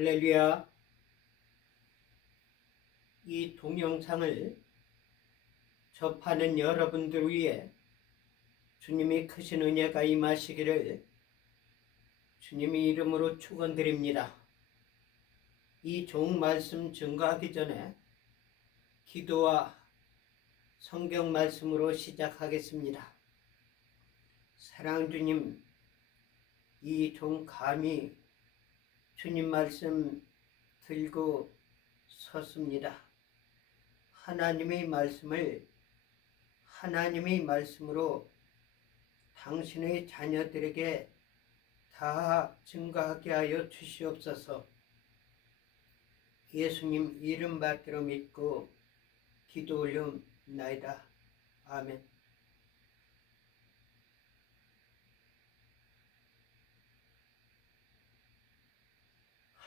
할렐루야. 이 동영상을 접하는 여러분들 위해 주님이 크신 은혜가 임하시기를 주님의 이름으로 축원드립니다. 이 좋은 말씀 증거하기 전에 기도와 성경 말씀으로 시작하겠습니다. 사랑하는 주님, 이 종 감히 주님 말씀 들고 섰습니다. 하나님의 말씀을 하나님의 말씀으로 당신의 자녀들에게 다 증거하게 하여 주시옵소서. 예수님 이름 받들어 믿고 기도 올려옵나이다. 아멘.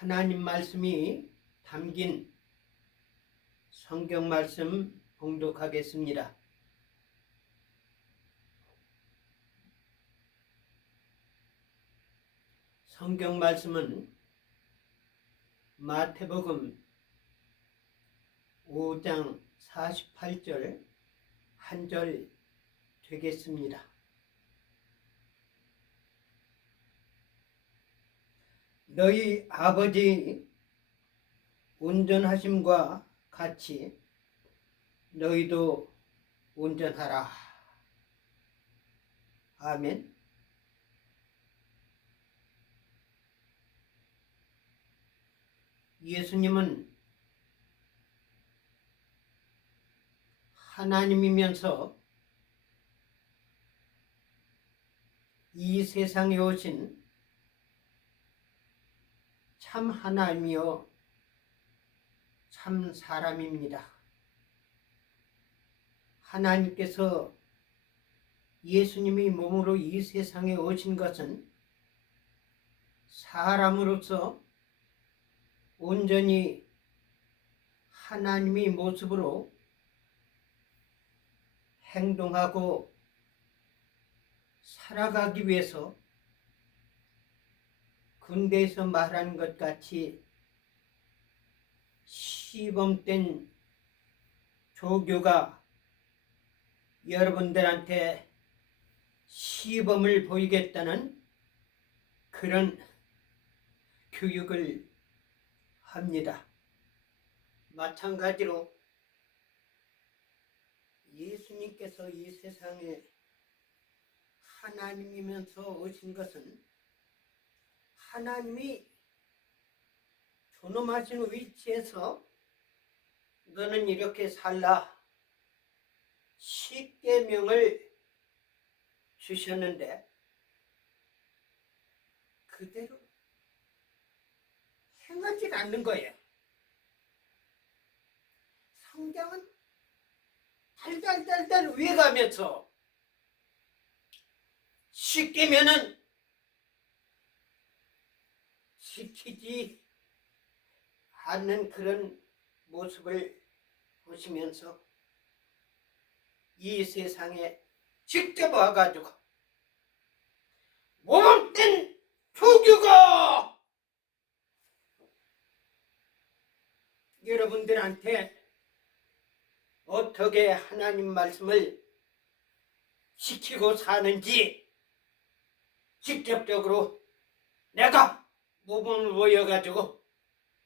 하나님 말씀이 담긴 성경 말씀 봉독하겠습니다. 성경 말씀은 마태복음 5장 48절 한 절 되겠습니다. 너희 아버지 온전하심과 같이 너희도 온전하라. 아멘. 예수님은 하나님이면서 이 세상에 오신 참 하나님이요 참 사람입니다. 하나님께서 예수님이 몸으로 이 세상에 오신 것은 사람으로서 온전히 하나님의 모습으로 행동하고 살아가기 위해서 군대에서 말한 것 같이 시범된 조교가 여러분들한테 시범을 보이겠다는 그런 교육을 합니다. 마찬가지로 예수님께서 이 세상에 하나님이면서 오신 것은 하나님이 존엄하신 위치에서 너는 이렇게 살라 십계명을 주셨는데 그대로 행하지 않는 거예요. 성경은 달달달달 외가면서 십계명은 지키지 않는 그런 모습을 보시면서 이 세상에 직접 와가지고 모범된 조교가 여러분들한테 어떻게 하나님 말씀을 지키고 사는지 직접적으로 내가 모범을 보여가지고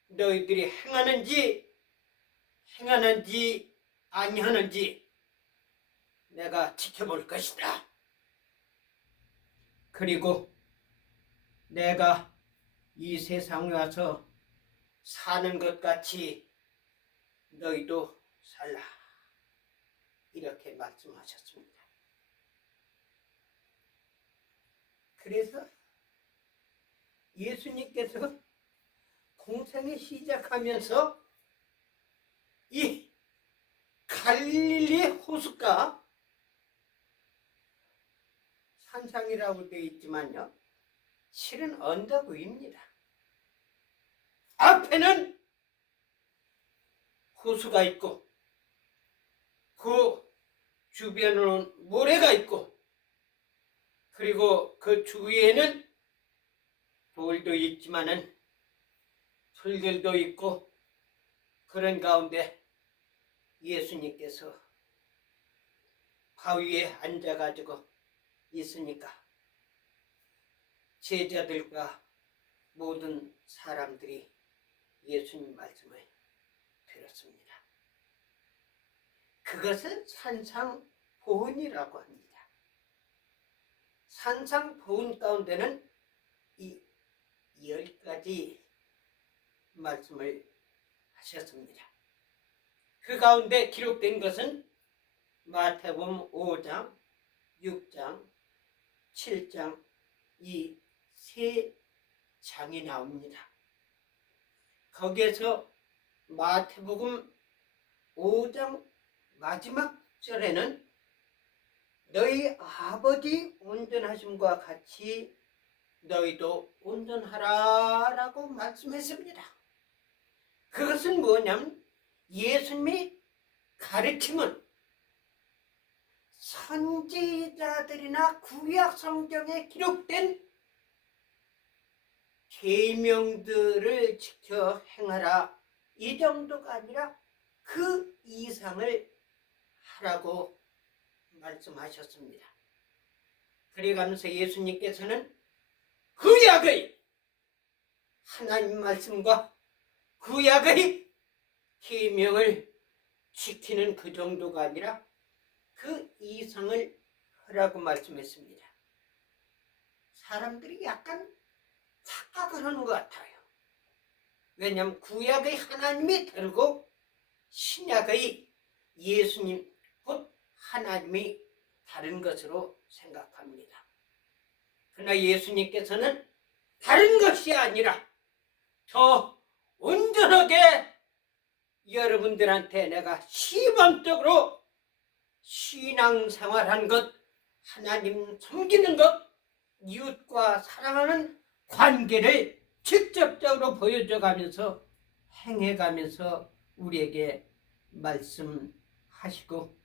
너희들이 행하는지 아니하는지 내가 지켜볼 것이다. 그리고 내가 이 세상에 와서 사는 것 같이 너희도 살라. 이렇게 말씀하셨습니다. 그래서 예수님께서 공생을 시작하면서 이 갈릴리 호숫가 산상이라고 되어 있지만요, 실은 언덕 위입니다. 앞에는 호수가 있고 그 주변으로는 모래가 있고 그리고 그 주위에는 돌도 있지만은 풀들도 있고 그런 가운데 예수님께서 바위에 앉아가지고 있으니까 제자들과 모든 사람들이 예수님 말씀을 들었습니다. 그것은 산상보훈이라고 합니다. 산상보훈 가운데는 이 10가지 말씀을 하셨습니다. 그 가운데 기록된 것은 마태복음 5장, 6장, 7장 이 세 장이 나옵니다. 거기에서 마태복음 5장 마지막 절에는 너희 아버지 온전하심과 같이 너희도 온전하라 라고 말씀했습니다. 그것은 뭐냐면 예수님이 가르침은 선지자들이나 구약 성경에 기록된 계명들을 지켜 행하라 이 정도가 아니라 그 이상을 하라고 말씀하셨습니다. 그래가면서 예수님께서는 구약의 하나님 말씀과 구약의 계명을 지키는 그 정도가 아니라 그 이상을 하라고 말씀했습니다. 사람들이 약간 착각을 하는 것 같아요. 왜냐하면 구약의 하나님이 다르고 신약의 예수님 곧 하나님이 다른 것으로 생각합니다. 그러나 예수님께서는 다른 것이 아니라 더 온전하게 여러분들한테 내가 시범적으로 신앙생활한 것, 하나님 섬기는 것, 이웃과 사랑하는 관계를 직접적으로 보여줘가면서 행해가면서 우리에게 말씀하시고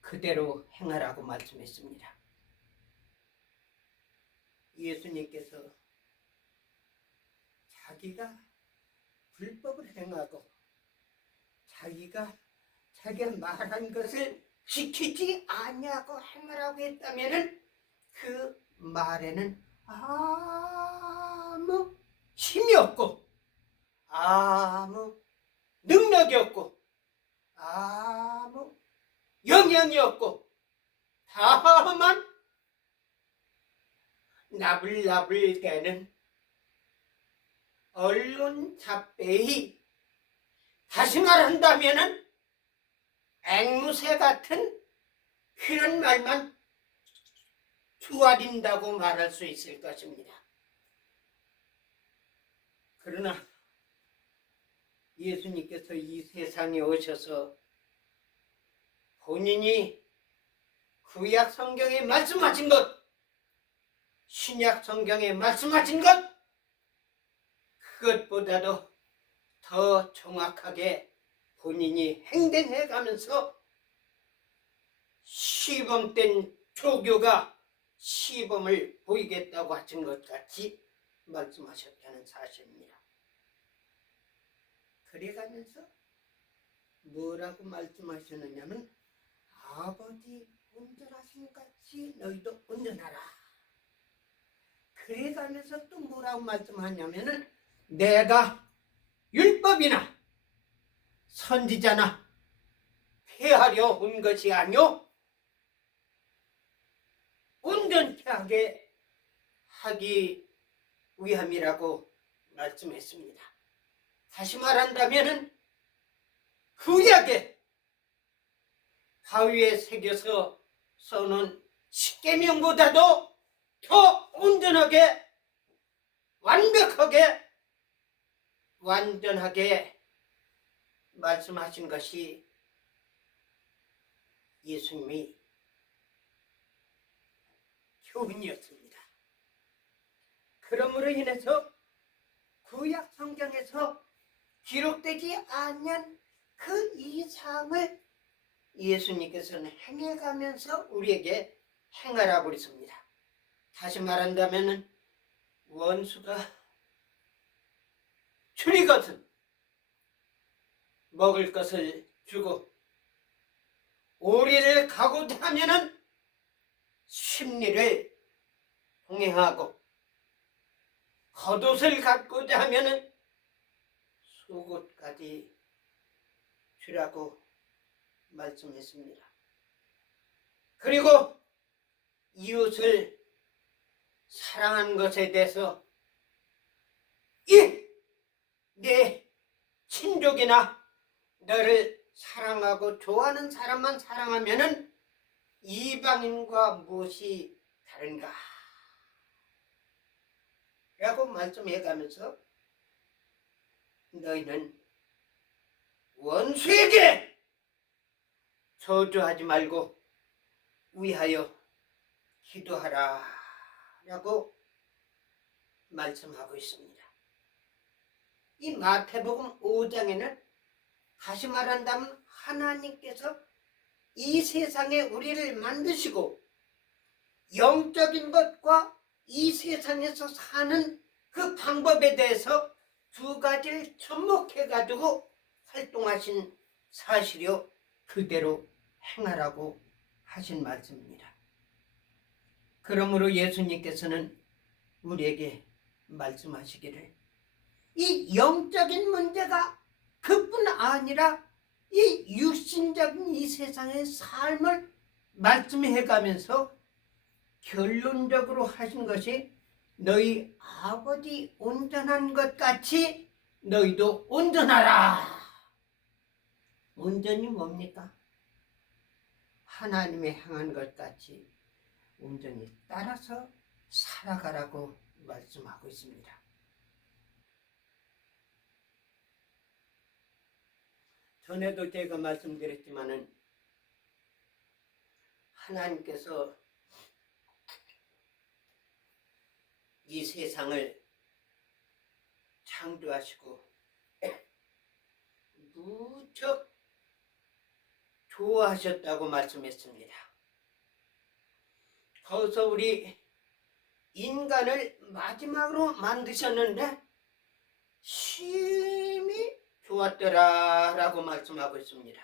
그대로 행하라고 말씀했습니다. 예수님께서 자기가 불법을 행하고 자기가 말한 것을 지키지 아니하고 행하라고 했다면 그 말에는 아무 힘이 없고 아무 능력이 없고 아무 영향이 없고 다만 나불나불대는 언론 잡배이 다시 말한다면은 앵무새 같은 그런 말만 주아린다고 말할 수 있을 것입니다. 그러나 예수님께서 이 세상에 오셔서 본인이 구약 성경에 말씀하신 것, 신약 성경에 말씀하신 것, 그것보다도 더 정확하게 본인이 행동해 가면서 시범된 조교가 시범을 보이겠다고 하신 것 같이 말씀하셨다는 사실입니다. 그래가면서 뭐라고 말씀하셨느냐면 아버지 온전하신 같이 너희도 온전하라. 그래가면서 또 뭐라고 말씀하냐면은 내가 율법이나 선지자나 폐하려 온 것이 아니오 온전케 하게 하기 위함이라고 말씀했습니다. 다시 말한다면은 구약에 바위에 새겨서 써놓은 십계명보다도 더 온전하게 완전하게 말씀하신 것이 예수님의 교훈이었습니다. 그러므로 인해서 구약 성경에서 기록되지 않은 그 이상을 예수님께서는 행해가면서 우리에게 행하라고 그랬습니다. 다시 말한다면 원수가 줄이거든 먹을 것을 주고 오리를 가고자 하면은 심리를 동행하고 겉옷을 갖고자 하면은 속옷까지 주라고 말씀했습니다. 그리고 이웃을 사랑한 것에 대해서 내 친족이나 너를 사랑하고 좋아하는 사람만 사랑하면은 이방인과 무엇이 다른가? 라고 말씀해가면서 너희는 원수에게 저주하지 말고 위하여 기도하라 라고 말씀하고 있습니다. 이 마태복음 5장에는 다시 말한다면 하나님께서 이 세상에 우리를 만드시고 영적인 것과 이 세상에서 사는 그 방법에 대해서 두 가지를 접목해가지고 활동하신 사실이요 그대로 행하라고 하신 말씀입니다. 그러므로 예수님께서는 우리에게 말씀하시기를 이 영적인 문제가 그뿐 아니라 이 육신적인 이 세상의 삶을 말씀해가면서 결론적으로 하신 것이 너희 아버지 온전한 것 같이 너희도 온전하라. 온전이 뭡니까? 하나님의 향한 것 같이 온전히 따라서 살아가라고 말씀하고 있습니다. 전에도 제가 말씀드렸지만은 하나님께서 이 세상을 창조하시고 무척 좋아하셨다고 말씀했습니다. 거기서 우리 인간을 마지막으로 만드셨는데 심히 좋았더라 라고 말씀하고 있습니다.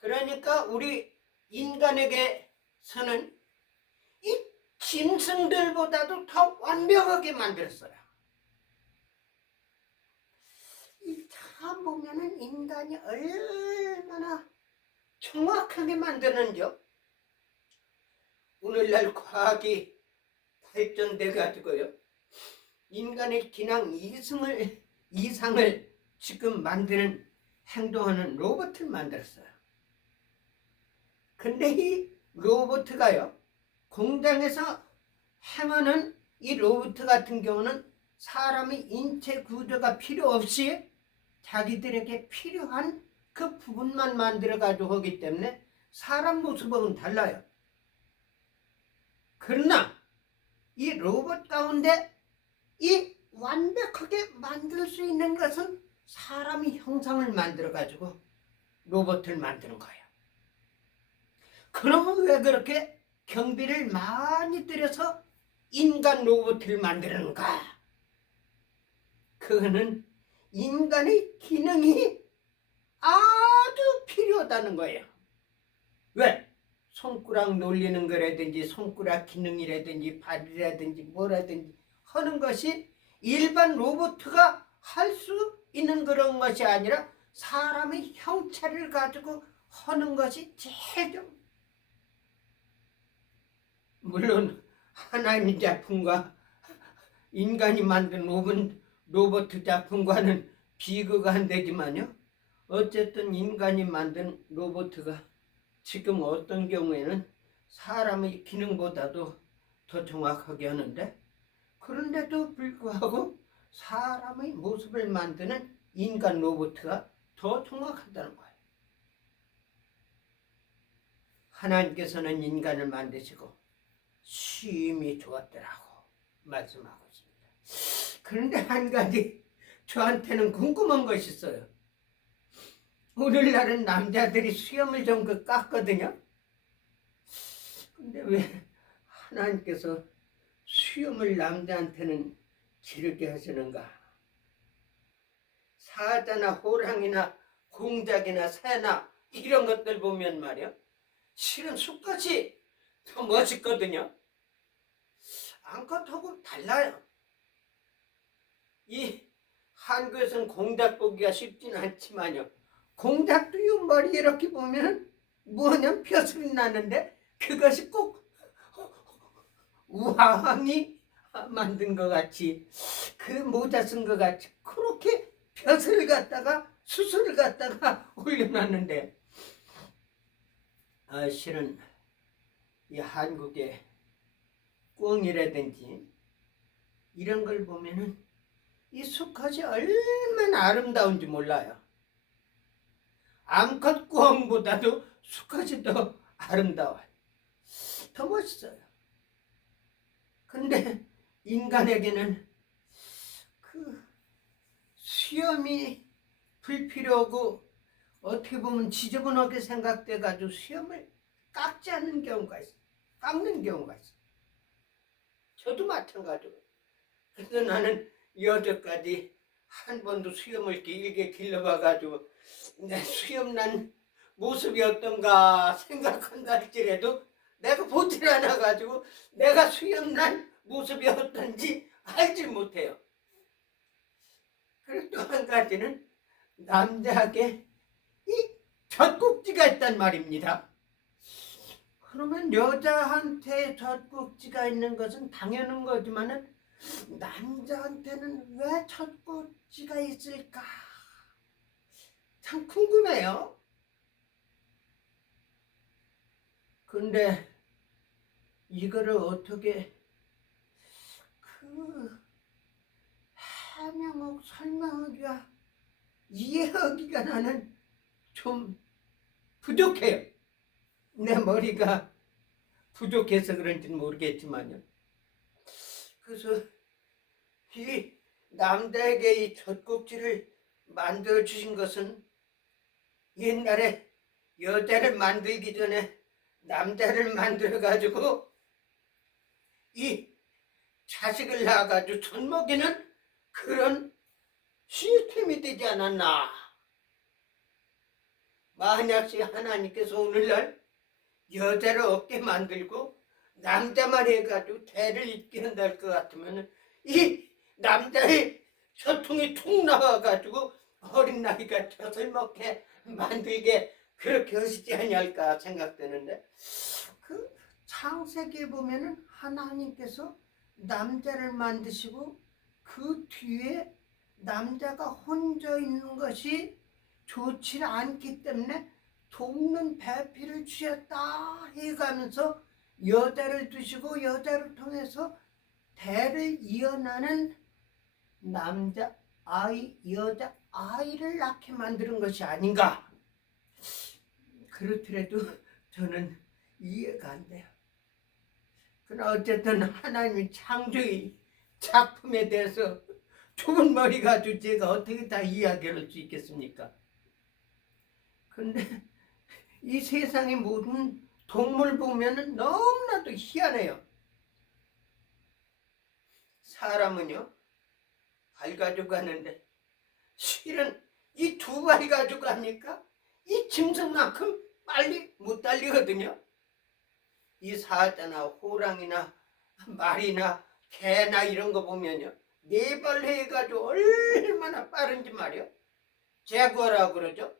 그러니까 우리 인간에게서는 이 짐승들보다도 더 완벽하게 만들었어요. 참 보면은 인간이 얼마나 정확하게 만드는지요. 오늘날 과학이 발전돼 가지고요. 인간의 기능 이상을 지금 만드는 행동하는 로봇을 만들었어요. 근데 이 로봇가요. 공장에서 행하는 이 로봇 같은 경우는 사람의 인체 구조가 필요 없이 자기들에게 필요한 그 부분만 만들어 가지고 하기 때문에 사람 모습은 달라요. 그러나 이 로봇 가운데 이 완벽하게 만들 수 있는 것은 사람이 형상을 만들어 가지고 로봇을 만드는 거예요. 그러면 왜 그렇게 경비를 많이 들여서 인간 로봇을 만드는가? 그거는 인간의 기능이 아주 필요하다는 거예요. 왜? 손가락 놀리는 거라든지 손가락 기능이라든지 발이라든지 뭐라든지 하는 것이 일반 로봇가 할 수 있는 그런 것이 아니라 사람의 형체를 가지고 하는 것이 제일 좀 물론 하나님 작품과 인간이 만든 로봇 작품과는 비교가 안 되지만요. 어쨌든 인간이 만든 로봇가 지금 어떤 경우에는 사람의 기능보다도 더 정확하게 하는데 그런데도 불구하고 사람의 모습을 만드는 인간 로봇가 더 정확하다는 거예요. 하나님께서는 인간을 만드시고 심히 좋았더라고 말씀하고 있습니다. 그런데 한 가지 저한테는 궁금한 것이 있어요. 오늘날은 남자들이 수염을 좀 깎거든요. 근데 왜 하나님께서 수염을 남자한테는 기르게 하시는가? 사자나 호랑이나 공작이나 새나 이런 것들 보면 말이야, 실은 수컷이 더 멋있거든요. 암컷하고 달라요. 이 한국에서는 공작 보기가 쉽진 않지만요, 공작도 이 머리 이렇게 보면 뭐냐 벼슬이 나는데 그것이 꼭 우왕이 만든 것 같이, 그 모자 쓴 것 같이 그렇게 벼슬을 갖다가 수술을 갖다가 올려놨는데, 실은 이 한국의 꿩이라든지 이런 걸 보면은 이 수컷이 얼마나 아름다운지 몰라요. 암컷 꿩보다도 수컷이 더 아름다워요. 더 멋있어요. 근데 인간에게는 그 수염이 불필요하고 어떻게 보면 지저분하게 생각돼가지고 수염을 깎지 않는 경우가 있어요. 깎는 경우가 있어요. 저도 마찬가지고. 그래서 나는 여태까지 한 번도 수염을 길게 길러봐가지고 내 수염난 모습이 어떤가 생각한다 할지라도 내가 보질 않아가지고 내가 수염난 모습이 어떤지 알지 못해요. 그리고 또 한 가지는 남자에게 이 젖꼭지가 있단 말입니다. 그러면 여자한테 젖꼭지가 있는 것은 당연한 거지만은 남자한테는 왜 젖꼭지가 있을까? 참 궁금해요. 근데 이거를 어떻게 해명하고 설명하기가, 이해하기가 나는 좀 부족해요. 내 머리가 부족해서 그런지는 모르겠지만요. 그래서 이 남자에게 이 젖꼭지를 만들어 주신 것은 옛날에 여자를 만들기 전에 남자를 만들어 가지고 이 자식을 낳아가지고 젖 먹이는 그런 시스템이 되지 않았나. 만약에 하나님께서 오늘날 여자를 얻게 만들고 남자만 해가지고 대를 잇게 한다할 것 같으면 이 남자의 젖통이 툭 나와가지고 어린 나이가 젖을 먹게 만들게 그렇게 하시지 아니할까 생각되는데, 그 창세기에 보면은 하나님께서 남자를 만드시고 그 뒤에 남자가 혼자 있는 것이 좋지 않기 때문에 돕는 배필을 주셨다 해가면서 여자를 두시고 여자를 통해서 대를 이어나는 남자 아이, 여자 아이를 낳게 만드는 것이 아닌가. 그렇더라도 저는 이해가 안 돼요. 그러나 어쨌든 하나님의 창조의 작품에 대해서 좁은 머리 가지고 제가 어떻게 다 이야기할 수 있겠습니까? 근데 이 세상의 모든 동물 보면은 너무나도 희한해요. 사람은요, 발 가지고 가는데 실은 이 두 발 가지고 가니까 이 짐승만큼 빨리 못 달리거든요. 이 사자나 호랑이나 말이나 개나 이런 거 보면요, 네 발 해가지고 얼마나 빠른지 말이요. 제거라고 그러죠.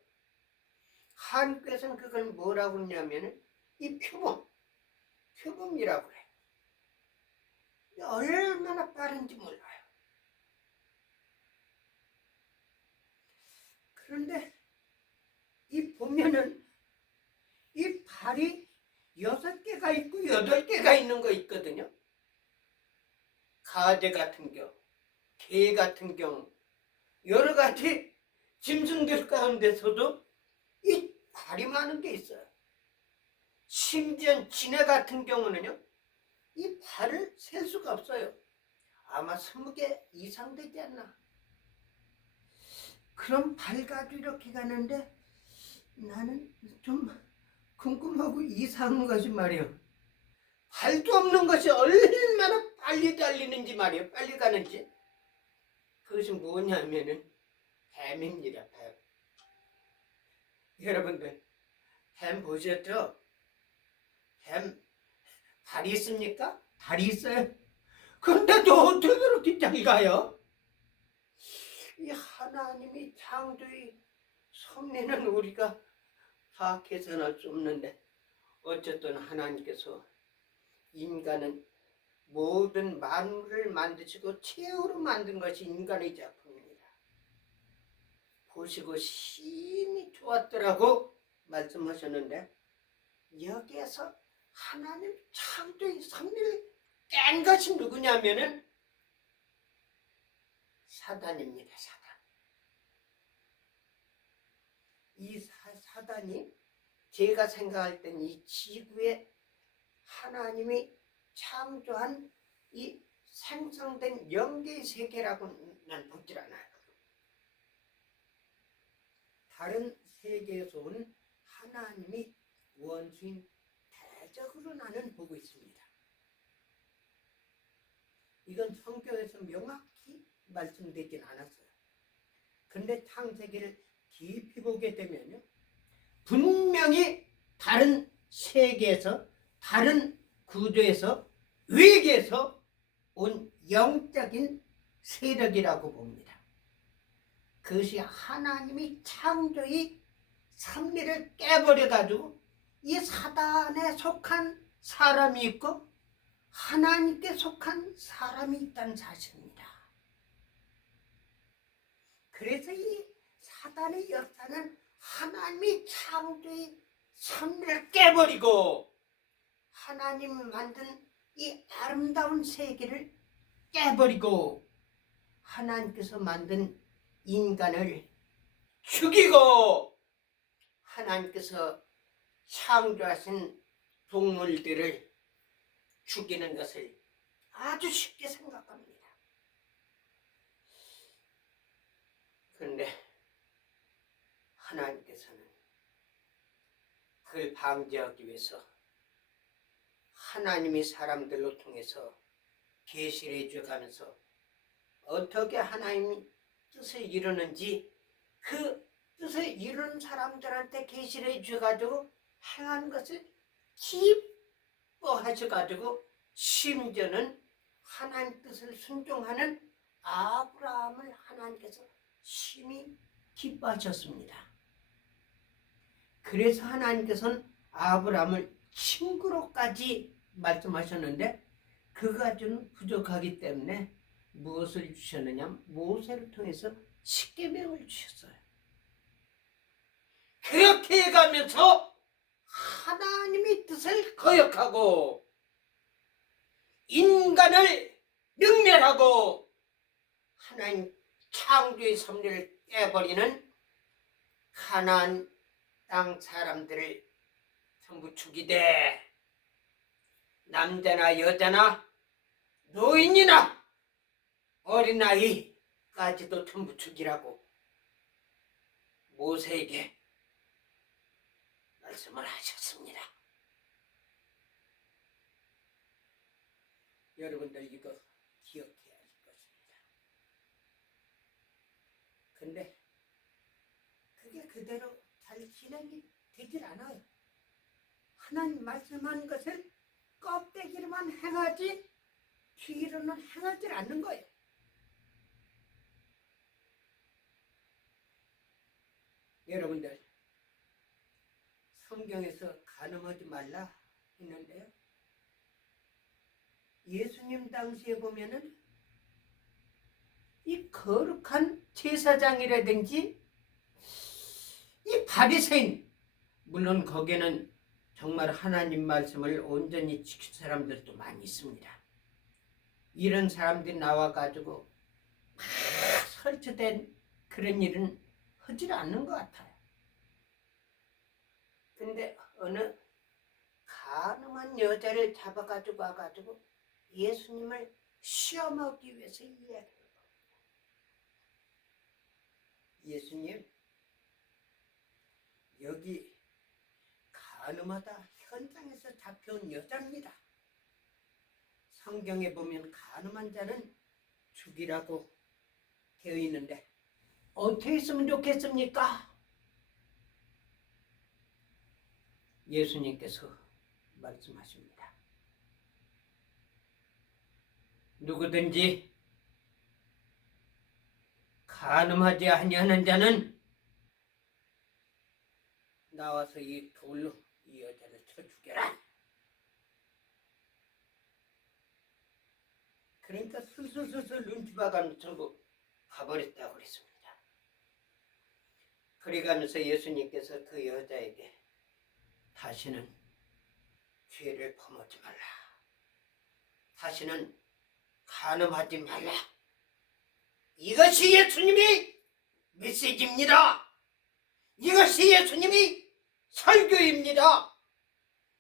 한국에서는 그걸 뭐라고 그러냐면은 이 표범이라고 그래요. 얼마나 빠른지 몰라요. 그런데 이 보면은 이 발이 6개가 있고 8개가 있는 거 있거든요. 가재 같은 경우, 개 같은 경우, 여러 가지 짐승들 가운데서도 이 발이 많은 게 있어요. 심지어 지네 같은 경우는요, 이 발을 셀 수가 없어요. 아마 20개 이상 되지 않나. 그럼 발 가지고 이렇게 가는데 나는 좀 궁금하고 이상한 것이 말이에요. 발도 없는 것이 얼마나 빨리 달리는지 말이에요. 빨리 가는지. 그것이 뭐냐면은 뱀입니다. 뱀. 여러분들 뱀 보셨죠? 뱀 발이 있습니까? 발이 있어요. 근데도 어떻게 그렇게 작아요? 이 하나님이 창조의 섭리는 우리가 다 계산할 수 없는데 어쨌든 하나님께서 인간은 모든 만물을 만드시고 최후로 만든 것이 인간의 작품입니다. 보시고 심히 좋았더라고 말씀하셨는데 여기에서 하나님 창조의 섭리를 깬 것이 누구냐면은 사단입니다. 사단. 이 사단이 제가 생각할 땐 이 지구에 하나님이 창조한 이 생성된 영계의 세계라고는 난 보질 않아요. 다른 세계에서 온 하나님이 원수인 대적으로 나는 보고 있습니다. 이건 성경에서 명확히 말씀되진 않았어요. 근데 창세기를 깊이 보게 되면요, 분명히 다른 세계에서, 다른 구조에서, 외계에서 온 영적인 세력이라고 봅니다. 그것이 하나님이 창조의 섭리를 깨버려가지고 이 사단에 속한 사람이 있고 하나님께 속한 사람이 있다는 사실입니다. 그래서 이 사단의 역사는 하나님이 창조의 섭리를 깨버리고 하나님 만든 이 아름다운 세계를 깨버리고 하나님께서 만든 인간을 죽이고 하나님께서 창조하신 동물들을 죽이는 것을 아주 쉽게 생각합니다. 그런데 하나님께서는 그걸 방지하기 위해서 하나님이 사람들로 통해서 계시를 해줘가면서 어떻게 하나님이 뜻을 이루는지 그 뜻을 이루는 사람들한테 계시를 해줘가지고 행한 것을 기뻐하셔가지고 심지어는 하나님 뜻을 순종하는 아브라함을 하나님께서 심히 기뻐하셨습니다. 그래서 하나님께서는 아브라함을 친구로까지 말씀하셨는데 그가 좀 부족하기 때문에 무엇을 주셨느냐? 모세를 통해서 십계명을 주셨어요. 그렇게 해가면서 하나님의 뜻을 거역하고 인간을 능멸하고 하나님 창조의 섭리를 깨버리는 가나안 땅 사람들을 전부 죽이되 남자나 여자나 노인이나 어린아이까지도 전부 죽이라고 모세에게 말씀을 하셨습니다. 여러분들 이거 기억해야 할 것입니다. 근데 그게 그대로 잘 진행이 되질 않아요. 하나님 말씀한 것을 껍데기로만 행하지 뒤로는 행하지 않는 거예요. 여러분들 성경에서 간음하지 말라 했는데요. 예수님 당시에 보면은 이 거룩한 제사장이라든지 이 바리새인, 물론 거기에는 정말 하나님 말씀을 온전히 지킬 사람들도 많이 있습니다. 이런 사람들이 나와가지고 막 설치된 그런 일은 하지 않는 것 같아요. 근데 어느 가늠한 여자를 잡아가지고 와가지고 예수님을 시험하기 위해서 이야기를 합니다. 예수님, 여기 간음하다 현장에서 잡혀온 여자입니다. 성경에 보면 간음한 자는 죽이라고 되어 있는데 어떻게 했으면 좋겠습니까? 예수님께서 말씀하십니다. 누구든지 간음하지 아니하는 자는 나와서 이 돌로 이 여자를 쳐 죽여라. 그러니까 슬슬슬슬 눈치 봐가면서 전부 가버렸다고 그랬습니다. 그래가면서 예수님께서 그 여자에게 다시는 죄를 범하지 말라. 다시는 간음하지 말라. 이것이 예수님의 메시지입니다. 이것이 예수님의 설교입니다.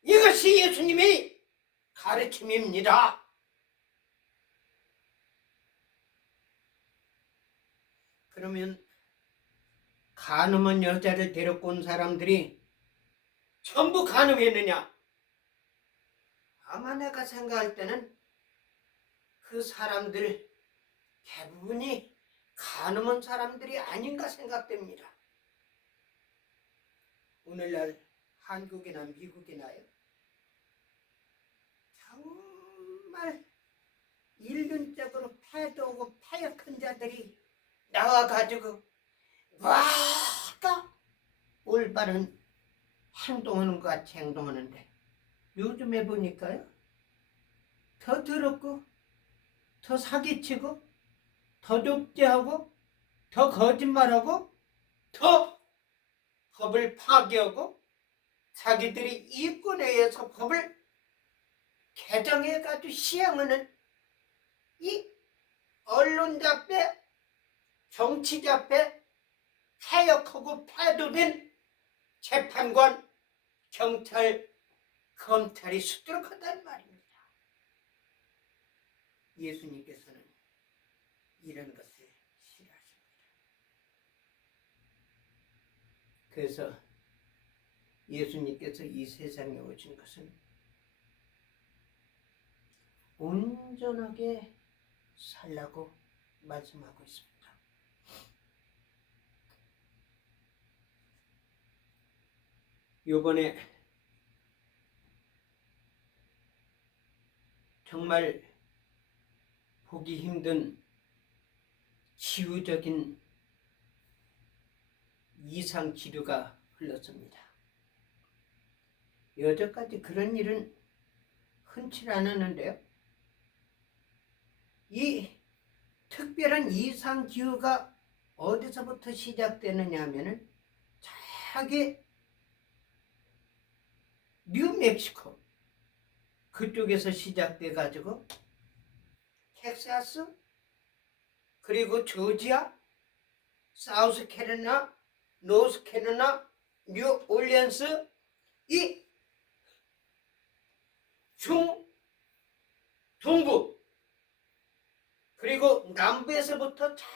이것이 예수님의 가르침입니다. 그러면 간음한 여자를 데리고 온 사람들이 전부 간음했느냐? 아마 내가 생각할 때는 그 사람들 대부분이 간음한 사람들이 아닌가 생각됩니다. 오늘날 한국이나 미국이나요, 정말 일륜적으로 패도하고 패역한 자들이 나와가지고 와가 올바른 행동하는 것 같이 행동하는데, 요즘에 보니까요, 더 더럽고 더 사기치고 더 독재하고 더 거짓말하고 더 법을 파괴하고 자기들이 이권에 의해서 법을 개정해가지고 시행하는 이 언론잡배, 정치잡배, 패역하고 패도된 재판관, 경찰, 검찰이 수두룩하단 말입니다. 예수님께서는 이런 것을 싫어하십니다. 그래서 예수님께서 이 세상에 오신 것은 온전하게 살라고 말씀하고 있습니다. 요번에 정말 보기 힘든 치유적인 이상 기류가 흘렀습니다. 여태까지 그런 일은 흔치 않았는데요, 이 특별한 이상 기후가 어디서부터 시작되느냐 하면은 저기 뉴멕시코 그쪽에서 시작돼 가지고 텍사스, 그리고 조지아, 사우스캐롤라이나, 노스캐롤라이나, 뉴올리언스, 이 동부, 그리고 남부에서부터 저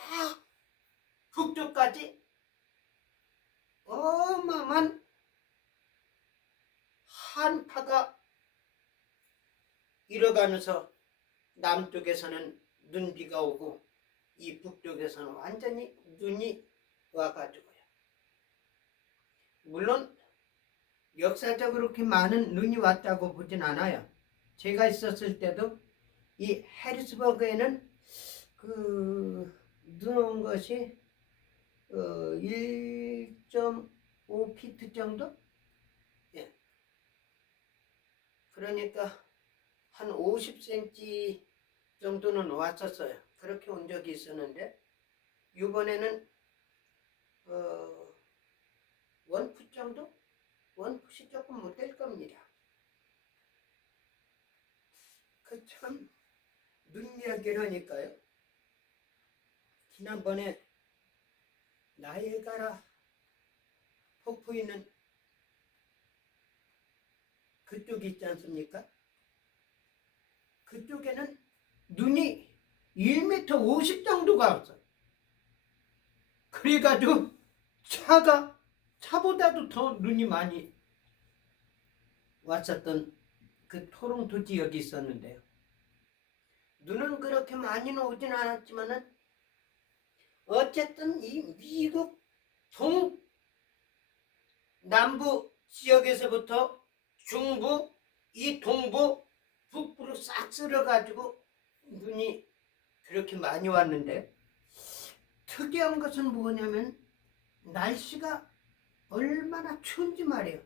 북쪽까지 어마어마한 한파가 일어가면서 남쪽에서는 눈비가 오고 이 북쪽에서는 완전히 눈이 와가지고요. 물론 역사적으로 그렇게 많은 눈이 왔다고 보진 않아요. 제가 있었을 때도 이 해리스버그에는 눈 온 것이 1.5피트 정도? 예. 그러니까 한 50cm 정도는 왔었어요. 그렇게 온 적이 있었는데, 이번에는 1풋 정도? 1풋이 조금 못 될 겁니다. 그 참 눈 이야기를 하니까요, 지난번에 나이아가라 폭포 있는 그쪽이 있지 않습니까? 그쪽에는 눈이 1m 50 정도가 왔어요. 그래가지고 차보다도 더 눈이 많이 왔었던 그 토론토 지역이 있었는데요. 눈은 그렇게 많이는 오진 않았지만은 어쨌든 이 미국 동남부 지역에서부터 중부, 이 동부, 북부로 싹 쓸어가지고 눈이 그렇게 많이 왔는데, 특이한 것은 뭐냐면 날씨가 얼마나 추운지 말이에요.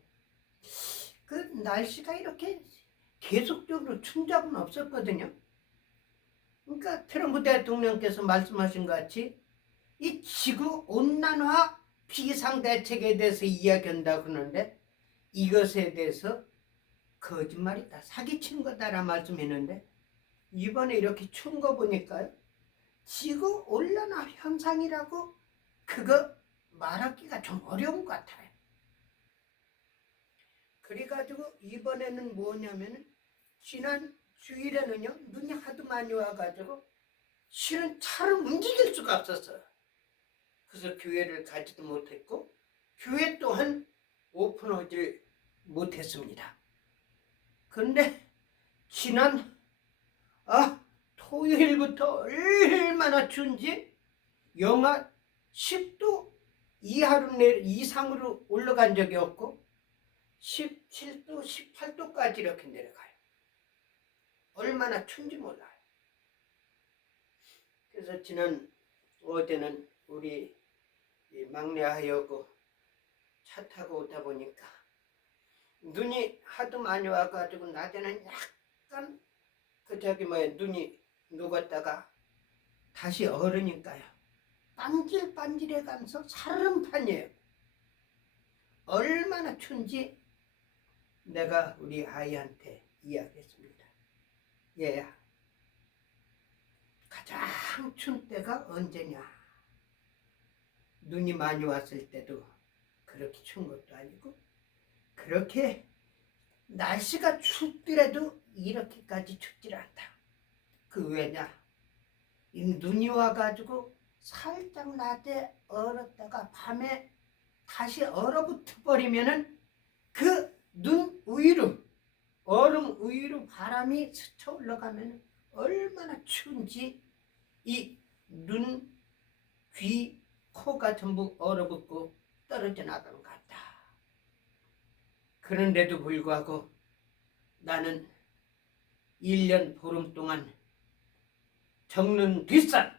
그 날씨가 이렇게 계속적으로 추운 적은 없었거든요. 그러니까 트럼프 대통령께서 말씀하신 것 같이 이 지구 온난화 비상대책에 대해서 이야기한다고 하는데, 이것에 대해서 거짓말이다, 사기치는 거다라 말씀했는데, 이번에 이렇게 추운 거 보니까요, 지구 온난화 현상이라고 그거 말하기가 좀 어려운 것 같아요. 그래가지고 이번에는 뭐냐면, 지난 주일에는요 눈이 하도 많이 와가지고 실은 차를 움직일 수가 없었어요. 그래서 교회를 가지도 못했고 교회 또한 오픈하지 못했습니다. 그런데 지난 토요일부터 얼마나 추운지 영하 10도 이상으로 올라간 적이 없고 17도, 18도까지 이렇게 내려가요. 얼마나 추운지 몰라요. 그래서 지난 어제는 우리 막내 아이하고 차 타고 오다 보니까 눈이 하도 많이 와가지고 낮에는 약간 눈이 녹았다가 다시 얼으니까요 반질반질해가면서 사르름판이에요. 얼마나 추운지 내가 우리 아이한테 이야기했습니다. 얘야, 가장 추운 때가 언제냐? 눈이 많이 왔을 때도 그렇게 추운 것도 아니고, 그렇게 날씨가 춥더라도 이렇게까지 춥질 않다. 그 왜냐? 이 눈이 와가지고 살짝 낮에 얼었다가 밤에 다시 얼어붙어 버리면은 그 눈 위로, 얼음 위로 바람이 스쳐 올라가면 얼마나 추운지 이 눈, 귀, 코가 전부 얼어붙고 떨어져 나가는 것 같다. 그런데도 불구하고 나는 1년 보름 동안 정릉 뒷산,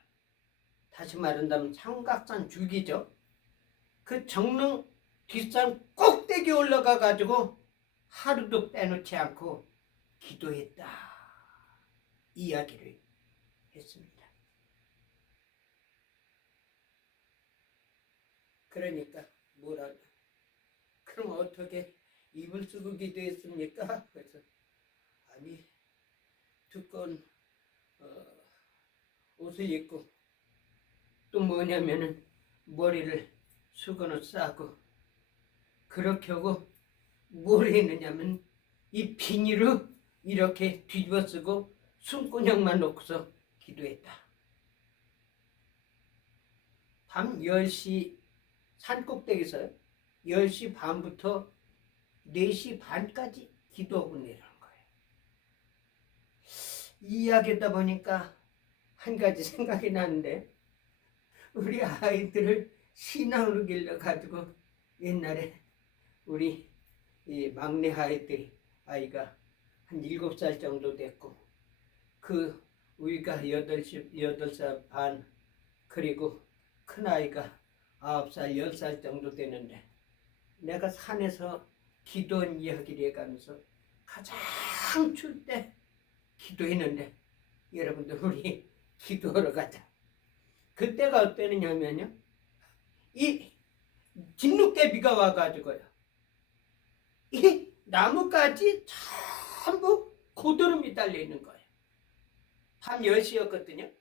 다시 말한다면 삼각산 줄기죠. 그 정릉 뒷산 꼭대기 올라가 가지고 하루도 빼놓지 않고 기도했다, 이야기를 했습니다. 그러니까 뭐라, 그럼 어떻게 이불 쓰고 기도했습니까? 그래서 아니, 두꺼운 옷을 입고 또 뭐냐면은 머리를 수건을 싸고 그렇게 하고 뭘 했느냐면 이 비닐로 이렇게 뒤집어 쓰고 숨구녕만 놓고서 기도했다. 밤 10시 산꼭대기에서 10시 반부터 4시 반까지 기도하고 내려온 거예요. 이 이야기하다 보니까 한 가지 생각이 나는데, 우리 아이들을 신앙으로 길러가지고 옛날에 우리 이 막내 아이가 한 7살 정도 됐고 그 위가 8살 반, 그리고 큰아이가 9살 10살 정도 되는데 내가 산에서 기도한 이야기를 해가면서 가장 추울 때 기도했는데, 여러분들 우리 기도하러 가자. 그때가 어땠느냐면요, 이 진눈깨비가 와가지고요 이 나뭇가지 전부 고드름이 달려있는 거예요. 밤 10시였거든요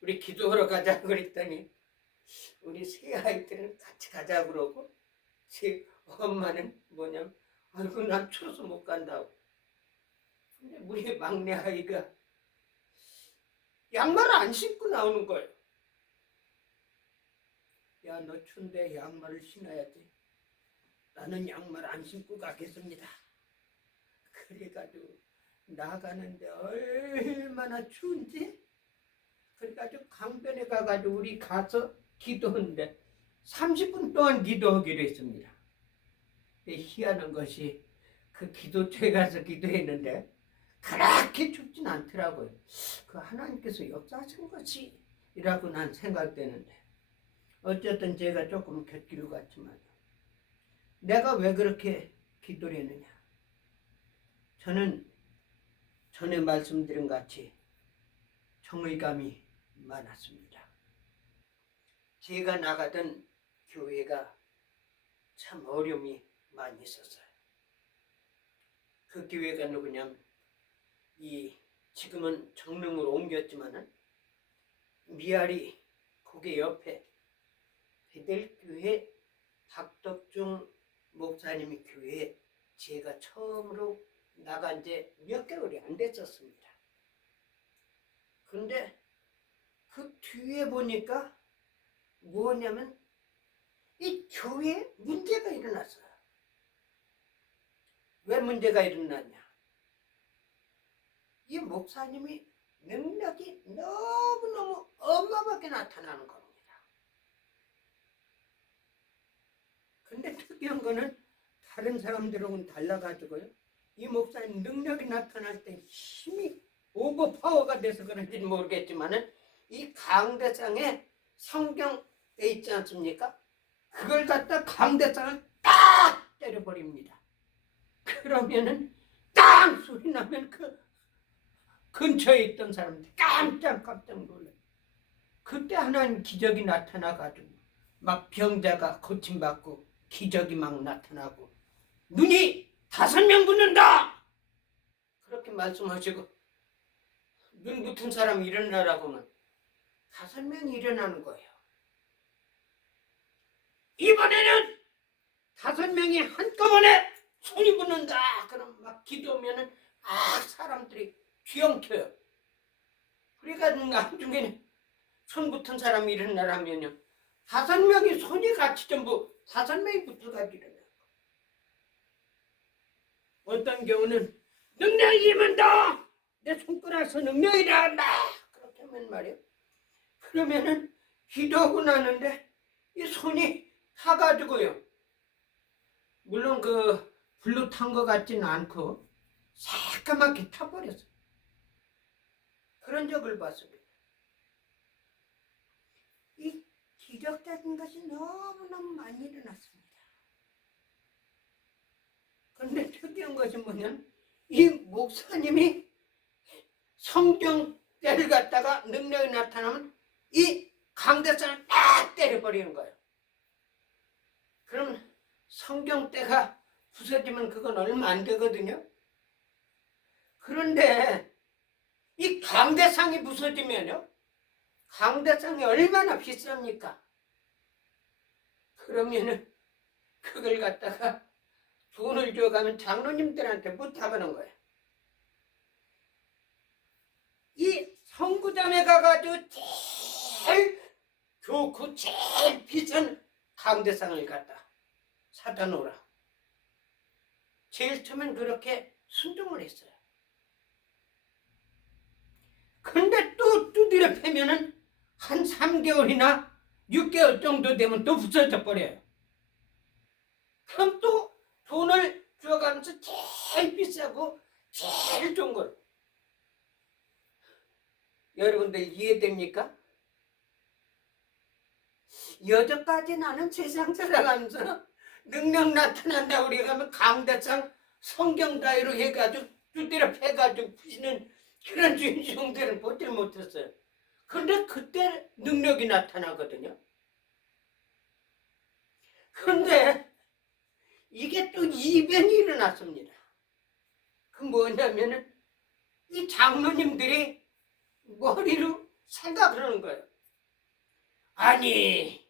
우리 기도하러 가자고 그랬더니 우리 세 아이들은 같이 가자고 그러고 제 엄마는 뭐냐면 아이고 난 추워서 못 간다고. 근데 우리 막내 아이가 양말을 안 신고 나오는 거예요. 야, 너 추운데 양말을 신어야지. 나는 양말 안 신고 가겠습니다. 그래가지고 나가는데 얼마나 추운지 그래가지고 강변에 가가지고 우리 가서 기도하는데 30분 동안 기도하기로 했습니다. 희한한 것이 그 기도처에 가서 기도했는데 그렇게 춥진 않더라고요. 그 하나님께서 역사하신 것이 이라고 난 생각되는데 어쨌든 제가 조금 곁길로 갔지만 내가 왜 그렇게 기도를 했느냐. 저는 전에 말씀드린 같이 정의감이 많았습니다. 제가 나가던 교회가 참 어려움이 많이 있었어요. 그 교회가 누구냐면 지금은 정릉으로 옮겼지만은 미아리 고개 옆에 베델교회 박덕중 목사님의 교회에 제가 처음으로 나간 지 몇 개월이 안 됐었습니다. 근데 그 뒤에 보니까 뭐냐면 이 교회에 문제가 일어났어요. 왜 문제가 일어났냐? 이 목사님이 능력이 너무너무 어마어마하게 나타나는 겁니다. 근데 특이한 거는 다른 사람들하고는 달라가지고요. 이 목사님 능력이 나타날 때 힘이 오버파워가 돼서 그런지는 모르겠지만은 이 강대상에 성경에 있지 않습니까? 그걸 갖다 강대상을 딱 때려버립니다. 그러면은 땅 소리 나면 그 근처에 있던 사람들이 깜짝 놀라요. 그때 하나님 기적이 나타나가지고 막 병자가 고침받고 기적이 막 나타나고 눈이 5명 붙는다! 그렇게 말씀하시고 눈 붙은 사람이 일어나라고는 5명이 일어나는 거예요. 이번에는 5명이 한꺼번에 손이 붙는다! 그럼 막 기도하면은 사람들이 뒤엉켜요. 그러니까 나중에는 손 붙은 사람이 일어나라면요 5명이 손이 같이 전부 5명이 붙어가지고 일어나요. 어떤 경우는 능력이 임한다! 내 손가락에서 능력이 나간다! 그렇게 하면 말이에요. 그러면은 기도하고 나는데 이 손이 타가지고요. 물론 그 불로 탄 것 같지는 않고 새까맣게 타버렸어요. 그런 적을 봤습니다. 이 기적적인 것이 너무너무 많이 일어났습니다. 그런데 특이한 것이 뭐냐면 이 목사님이 성경대를 갖다가 능력이 나타나면 이 강대상을 딱 때려버리는 거예요. 그럼 성경대가 부서지면 그건 얼마 안 되거든요. 그런데 이 강대상이 부서지면요 강대상이 얼마나 비쌉니까? 그러면은 그걸 갖다가 돈을 줘가면 장로님들한테 부탁하는 거예요. 이 성구장에 가가지고 제일 좋고 제일 비싼 강대상을 갖다 사다 놓으라. 제일 처음엔 그렇게 순종을 했어요. 근데 또 두드려 패면은 한 3개월이나 6개월 정도 되면 또 부서져 버려요. 그럼 또 돈을 주어가면서 제일 비싸고 제일 좋은 걸. 여러분들 이해됩니까? 여전까지 나는 세상 살아가면서 능력 나타난다 우리가 하면 강대상 성경 다이로 해가지고 두드려 패가지고 부시는 그런 주인공들은 보지 못했어요. 그런데 그때 능력이 나타나거든요. 그런데 이게 또 이변이 일어났습니다. 그 뭐냐면은 이 장로님들이 머리로 생각을 하는 거예요. 아니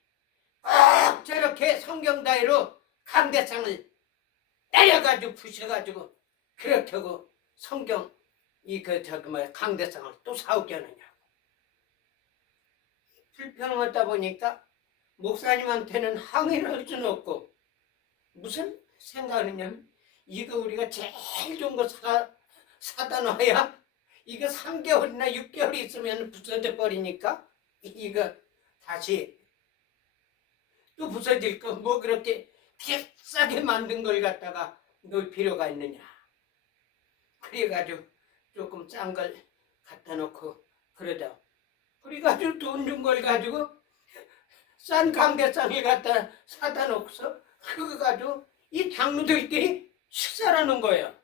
꼭 저렇게 성경 다이로 강대상을 때려가지고 부셔가지고 그렇게 하고 성경 강대상을 또 사오게 하느냐고. 불평하다 보니까 목사님한테는 항의를 할 수는 없고 무슨 생각을 하냐면 이거 우리가 제일 좋은 거 사다 놔야 이거 3개월이나 6개월 있으면 부서져 버리니까 이거 다시 또 부서질 거 뭐 그렇게 비싸게 만든 걸 갖다가 놓을 필요가 있느냐. 그래가지고 조금 싼 걸 갖다 놓고 그러다. 그래가지고 돈 준 걸 가지고 싼 강대상을 갖다 사다 놓고서 그거 가지고 이 장로들끼리 식사를 하는 거예요.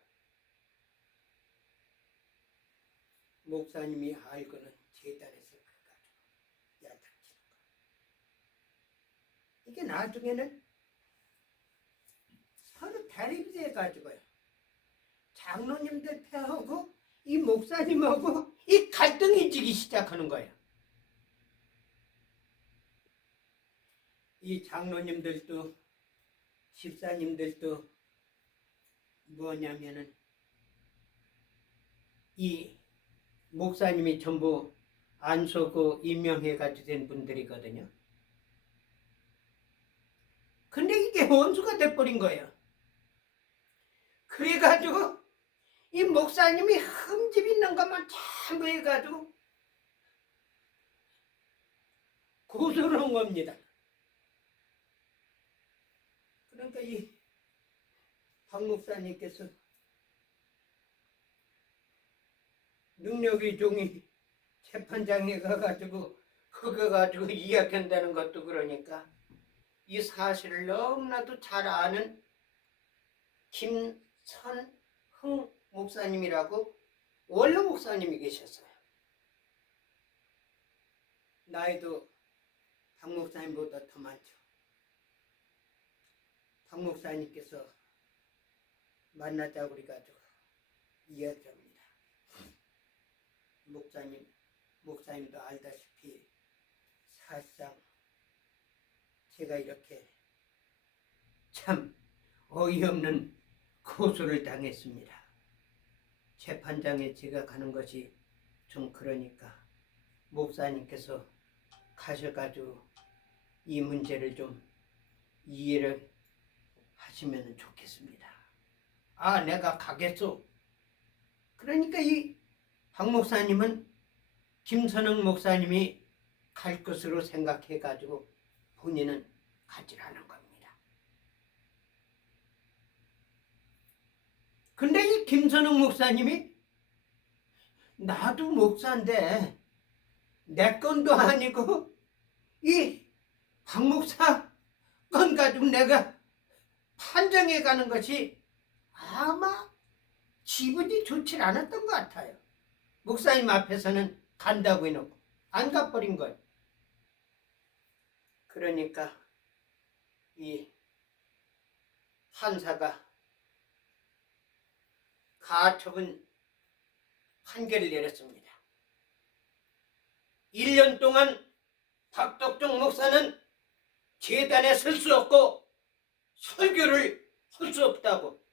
목사님이 알고는 재단에서 그거 가지고 야단치는 거. 이게 나중에는 서로 대립돼 가지고요. 장로님들 패하고 이 목사님하고 이 갈등이 지기 시작하는 거예요. 이 장로님들도 집사님들도 뭐냐면은 이 목사님이 전부 안쏘고 임명해가지고 된 분들이거든요. 근데 이게 원수가 돼버린 거예요. 그래가지고 이 목사님이 흠집 있는 것만 전부 해가지고 고소를 한 겁니다. 그러니까 이 박 목사님께서 능력의 종이 재판장에 가가지고 그거 가지고 이야기한다는 것도 그러니까 이 사실을 너무나도 잘 아는 김선흥 목사님이라고 원로 목사님이 계셨어요. 나이도 박 목사님보다 더 많죠. 박 목사님께서 만나자고 그래가지고 이야기합니다. 목사님도 알다시피 사실상 제가 이렇게 참 어이없는 고소를 당했습니다. 재판장에 제가 가는 것이 좀 그러니까 목사님께서 가셔가지고 이 문제를 좀 이해를 하시면 좋겠습니다. 아, 내가 가겠소. 그러니까 이 박 목사님은 김선흥 목사님이 갈 것으로 생각해가지고 본인은 가지 않은 겁니다. 근데 이 김선흥 목사님이 나도 목사인데 내 건도 아니고 이 박 목사 건 가지고 내가 판정해 가는 것이 아마 기분이 좋지 않았던 것 같아요. 목사님 앞에서는 간다고 해놓고 안 가버린 거예요. 그러니까 이 판사가 가처분 판결을 내렸습니다. 1년 동안 박덕종 목사는 재단에 설 수 없고 설교를 할 수 없다고.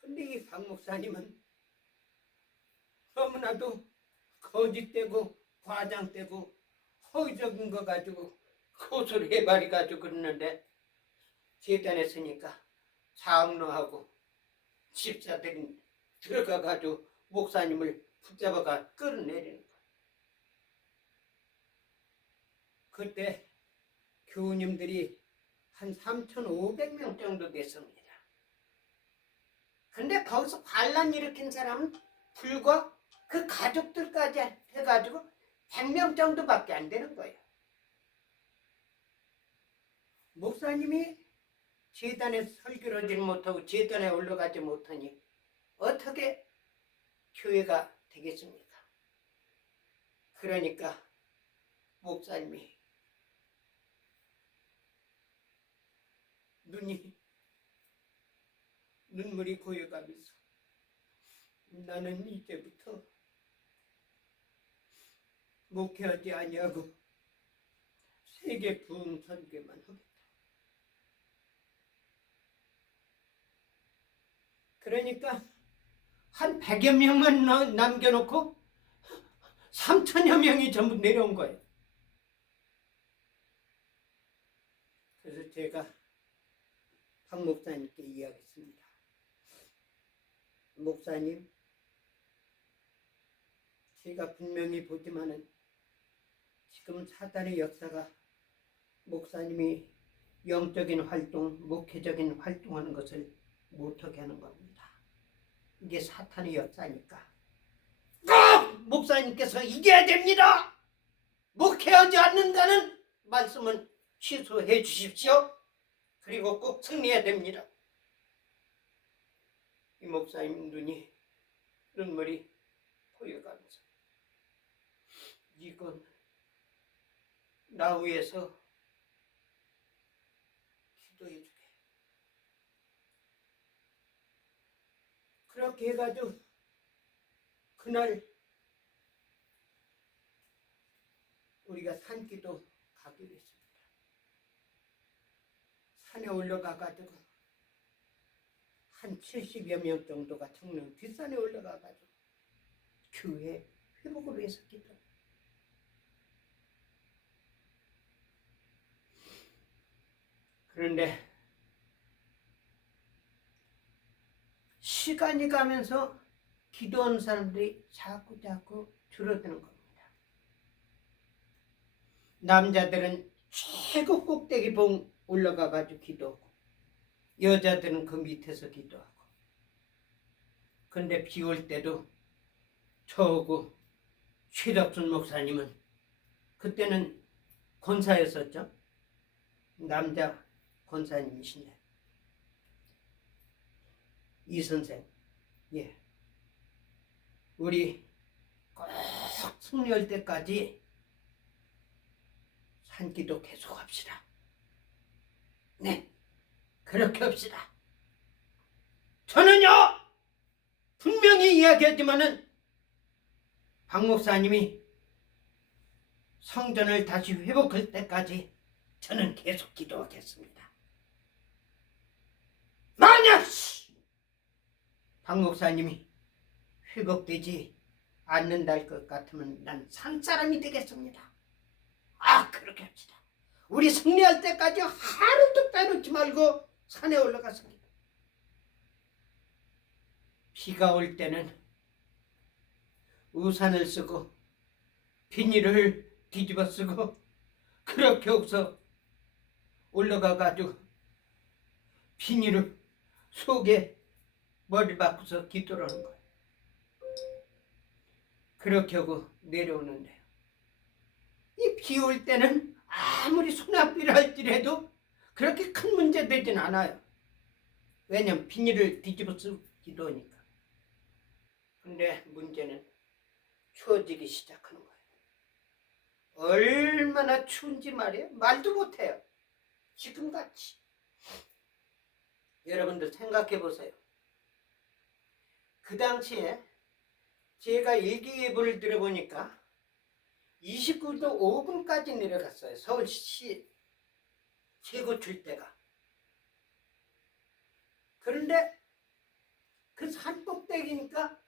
근데 이 박 목사님은 너무나도 거짓되고 과장되고 허위적인 거 가지고 고소를 해버려가지고 그러는데 재단에 서니까 장로하고 집사들이 들어가가지고 목사님을 붙잡아가 끌어내리는 거예요. 그때 교우님들이 한 3,500명 정도 됐습니다. 근데 거기서 반란 일으킨 사람은 불과 그 가족들까지 해가지고 100명 정도밖에 안 되는 거예요. 목사님이 재단에 설교를 하지 못하고 재단에 올라가지 못하니 어떻게 교회가 되겠습니까? 그러니까 목사님이 눈물이 고여가면서 나는 이제부터 목회하지 아니하고 세계 부흥 선교만 하겠다. 그러니까 한 100여 명만 남겨놓고 3,000여 명이 전부 내려온 거예요. 그래서 제가 박 목사님께 이야기했습니다. 목사님, 제가 분명히 보지만은 지금 사단의 역사가 목사님이 영적인 활동, 목회적인 활동하는 것을 못하게 하는 겁니다. 이게 사탄의 역사니까 꼭 목사님께서 이겨야 됩니다. 목회하지 않는다는 말씀은 취소해 주십시오. 그리고 꼭 승리해야 됩니다. 이 목사님 눈물이 보여가면서 이건 나 위해서 기도해 주게. 그렇게 해가지고 그날 우리가 산기도 가기로 했습니다. 산에 올라가가지고 한 70여 명 정도가 청년 뒷산에 올라가가지고 교회 회복을 위해서 기도. 그런데 시간이 가면서 기도하는 사람들이 자꾸 줄어드는 겁니다. 남자들은 최고 꼭대기 봉 올라가가지고 기도하고 여자들은 그 밑에서 기도하고. 근데 비 올 때도 저하고 최덕순 목사님은 그때는 권사였었죠. 남자 권사님이신데 이 선생, 예, 우리 꼭 승리할 때까지 산기도 계속합시다. 네, 그렇게 합시다. 저는요 분명히 이야기하지만은 박 목사님이 성전을 다시 회복할 때까지 저는 계속 기도하겠습니다. 만약 박 목사님이 회복되지 않는다 것 같으면 난 산사람이 되겠습니다. 그렇게 합시다. 우리 승리할 때까지 하루도 빼놓지 말고 산에 올라갔습니다. 비가 올 때는 우산을 쓰고 비닐을 뒤집어 쓰고 그렇게 없어 올라가가지고 비닐을 속에 머리 박고서 기도를 하는 거예요. 그렇게 하고 내려오는데요. 이 비 올 때는 아무리 소나비를 할지라도 그렇게 큰 문제 되진 않아요. 왜냐면 비닐을 뒤집어 쓰고 기도하니까. 근데 문제는 추워지기 시작하는 거예요. 얼마나 추운지 말이에요. 말도 못해요. 지금같이. 여러분들 생각해 보세요. 그 당시에 제가 일기예보를 들어보니까 29도 5분까지 내려갔어요. 서울시 최고 출 때가. 그런데 그 산꼭대기니까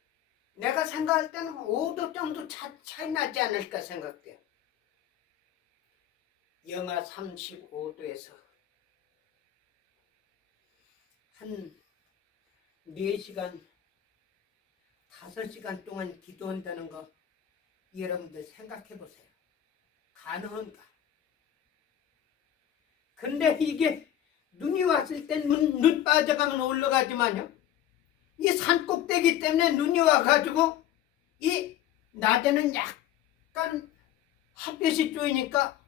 내가 생각할 때는 5도 정도 차이 나지 않을까 생각돼요. 영하 35도에서 한 4시간, 5시간 동안 기도한다는 거 여러분들 생각해 보세요. 가능한가? 근데 이게 눈이 왔을 땐 눈 빠져가면 올라가지만요. 이 산꼭대기 때문에 눈이 와가지고 이 낮에는 약간 햇빛이 쪼이니까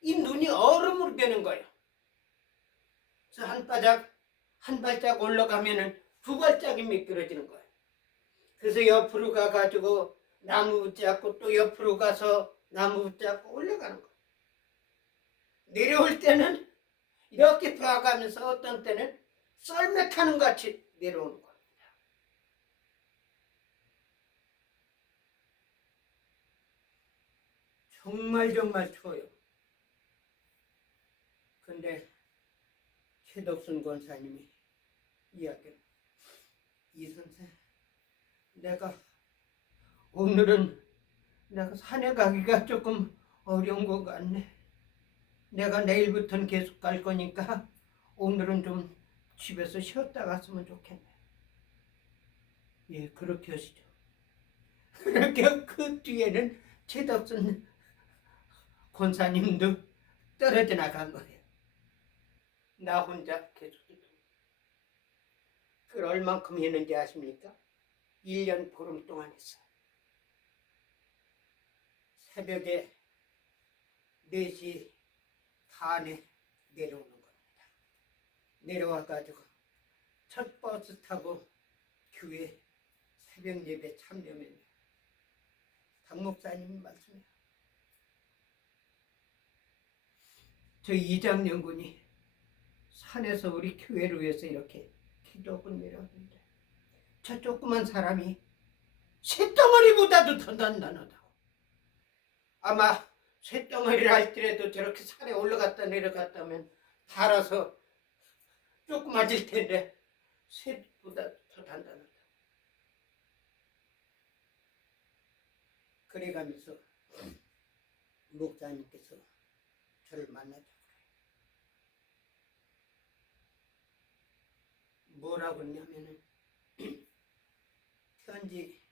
이 눈이 얼음으로 되는 거예요. 그래서 한 발짝 올라가면은 2발짝이 미끄러지는 거예요. 그래서 옆으로 가가지고 나무 붙잡고 또 옆으로 가서 나무 붙잡고 올라가는 거예요. 내려올 때는 이렇게 돌아가면서 어떤 때는 썰매 타는 것 같이 내려오는 거예요. 정말 추워요. 근데 최덕순 권사님이 이야기를, 이 선생, 오늘은 내가 산에 가기가 조금 어려운 것 같네. 내가 내일부터는 계속 갈 거니까 오늘은 좀 집에서 쉬었다 갔으면 좋겠네. 예, 그렇게 하시죠. 그렇게 그 뒤에는 최덕순 권사님도 떨어져 나간 거예요. 나 혼자 계속 기도. 그걸 얼만큼 했는지 아십니까? 1년 보름 동안 했어요. 새벽에 4시 반에 내려오는 겁니다. 내려와가지고 첫 버스 타고 교회 새벽 예배 참여면 박 목사님 말씀이에요. 저 이장년군이 산에서 우리 교회를 위해서 이렇게 기도하고 내려오는데 저 조그만 사람이 쇳덩어리보다도 더 단단하다고. 아마 쇳덩어리를 할지라도 저렇게 산에 올라갔다 내려갔다면 달아서 조그마질 텐데 쇳보다 더 단단하다. 그래가면서 목사님께서 저를 만나자고 그래요. 뭐라고 했냐면은 편지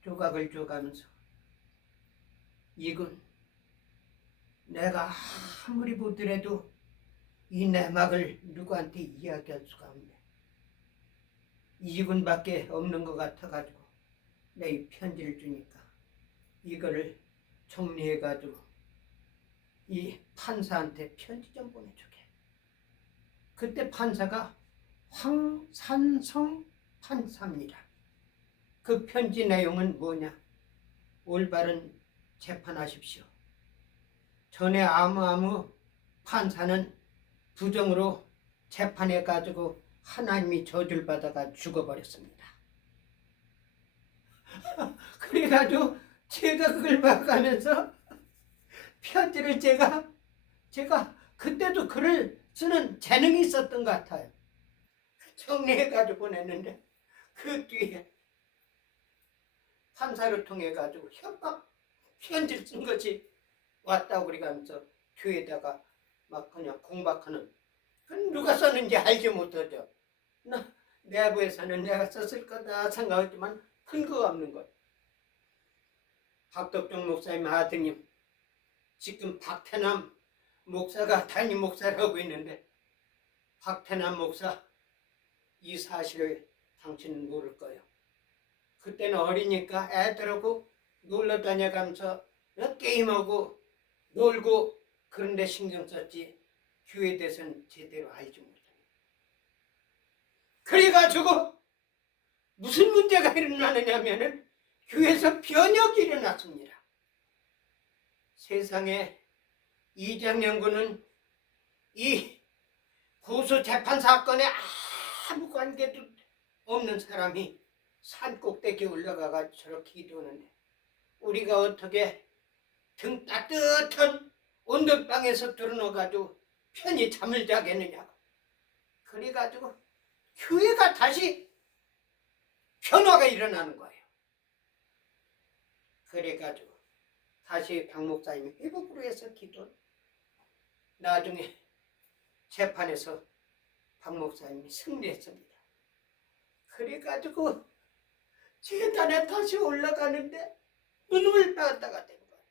조각을 줘가면서 이건 내가 아무리 보더라도 이 내막을 누구한테 이야기할 수가 없네. 이군밖에 없는 것 같아가지고 내 이 편지를 주니까 이거를 정리해가지고 이 판사한테 편지 좀 보내주게. 그때 판사가 황산성 판사입니다. 그 편지 내용은 뭐냐? 올바른 재판하십시오. 전에 아무 판사는 부정으로 재판해가지고 하나님이 저주를 받아가 죽어버렸습니다. 그래가지고 제가 그걸 봐가면서 편지를 제가 그때도 글을 쓰는 재능이 있었던 것 같아요. 정리해가지고 보냈는데 그 뒤에 판사를 통해가지고 협박 편지를 쓴 것이 왔다고 그러면서 교회에다가 막 그냥 공박하는. 누가 썼는지 알지 못하죠. 나 내부에서는 내가 썼을 거다 생각했지만 근거가 없는 거예요. 박덕종 목사님 아드님, 지금 박태남 목사가 담임 목사를 하고 있는데, 박태남 목사, 이 사실을 당신은 모를 거예요. 그때는 어리니까 애들하고 놀러 다녀가면서 게임하고 놀고 그런데 신경 썼지 교회에 대해서는 제대로 알지 못해요. 그래가지고 무슨 문제가 일어나느냐면은 교회에서 변혁이 일어났습니다. 세상에 이장년군은 이 고소 재판 사건에 아무 관계도 없는 사람이 산 꼭대기에 올라가가 저렇게 기도하는데 우리가 어떻게 등 따뜻한 온돌방에서 들어넣어가지고 편히 잠을 자겠느냐고. 그래가지고 교회가 다시 변화가 일어나는 거예요. 그래가지고 다시 박 목사님이 회복으로 해서 기도. 나중에 재판에서 박 목사님이 승리했습니다. 그래가지고 재단에 다시 올라가는데 눈물 나갔다가 된 거예요.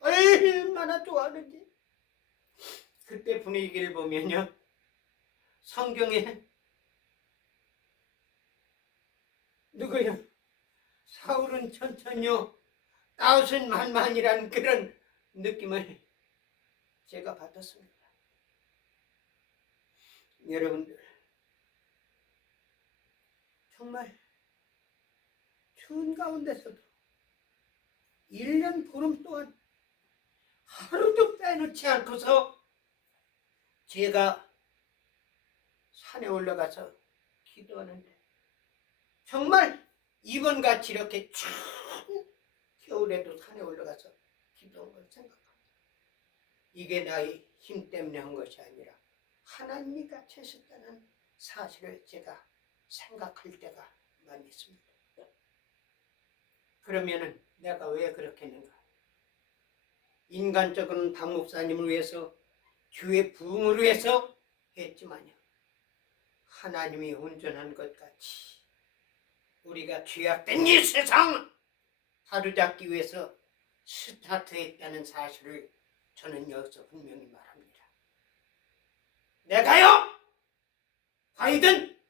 얼마나 좋아하는지. 그때 분위기를 보면요, 성경에 누구요? 사울은 천천히요, 다윗은 만만이라는 그런 느낌을 제가 받았습니다. 여러분들, 정말 추운 가운데서도 1년 보름 동안 하루도 빼놓지 않고서 제가 산에 올라가서 기도하는데 정말 이번같이 이렇게 추운 겨울에도 산에 올라가서 기도한 걸 생각합니다. 이게 나의 힘 때문에 한 것이 아니라 하나님이 같이 하셨다는 사실을 제가 생각할 때가 많이 있습니다. 그러면은 내가 왜 그렇게 했는가? 인간적으로는 박 목사님을 위해서, 교회 부흥을 위해서 했지만요, 하나님이 온전한 것 같이 우리가 죄악된 이 세상 바로잡기 위해서 스타트했다는 사실을 저는 여기서 분명히 말합니다. 내가요, 바이든,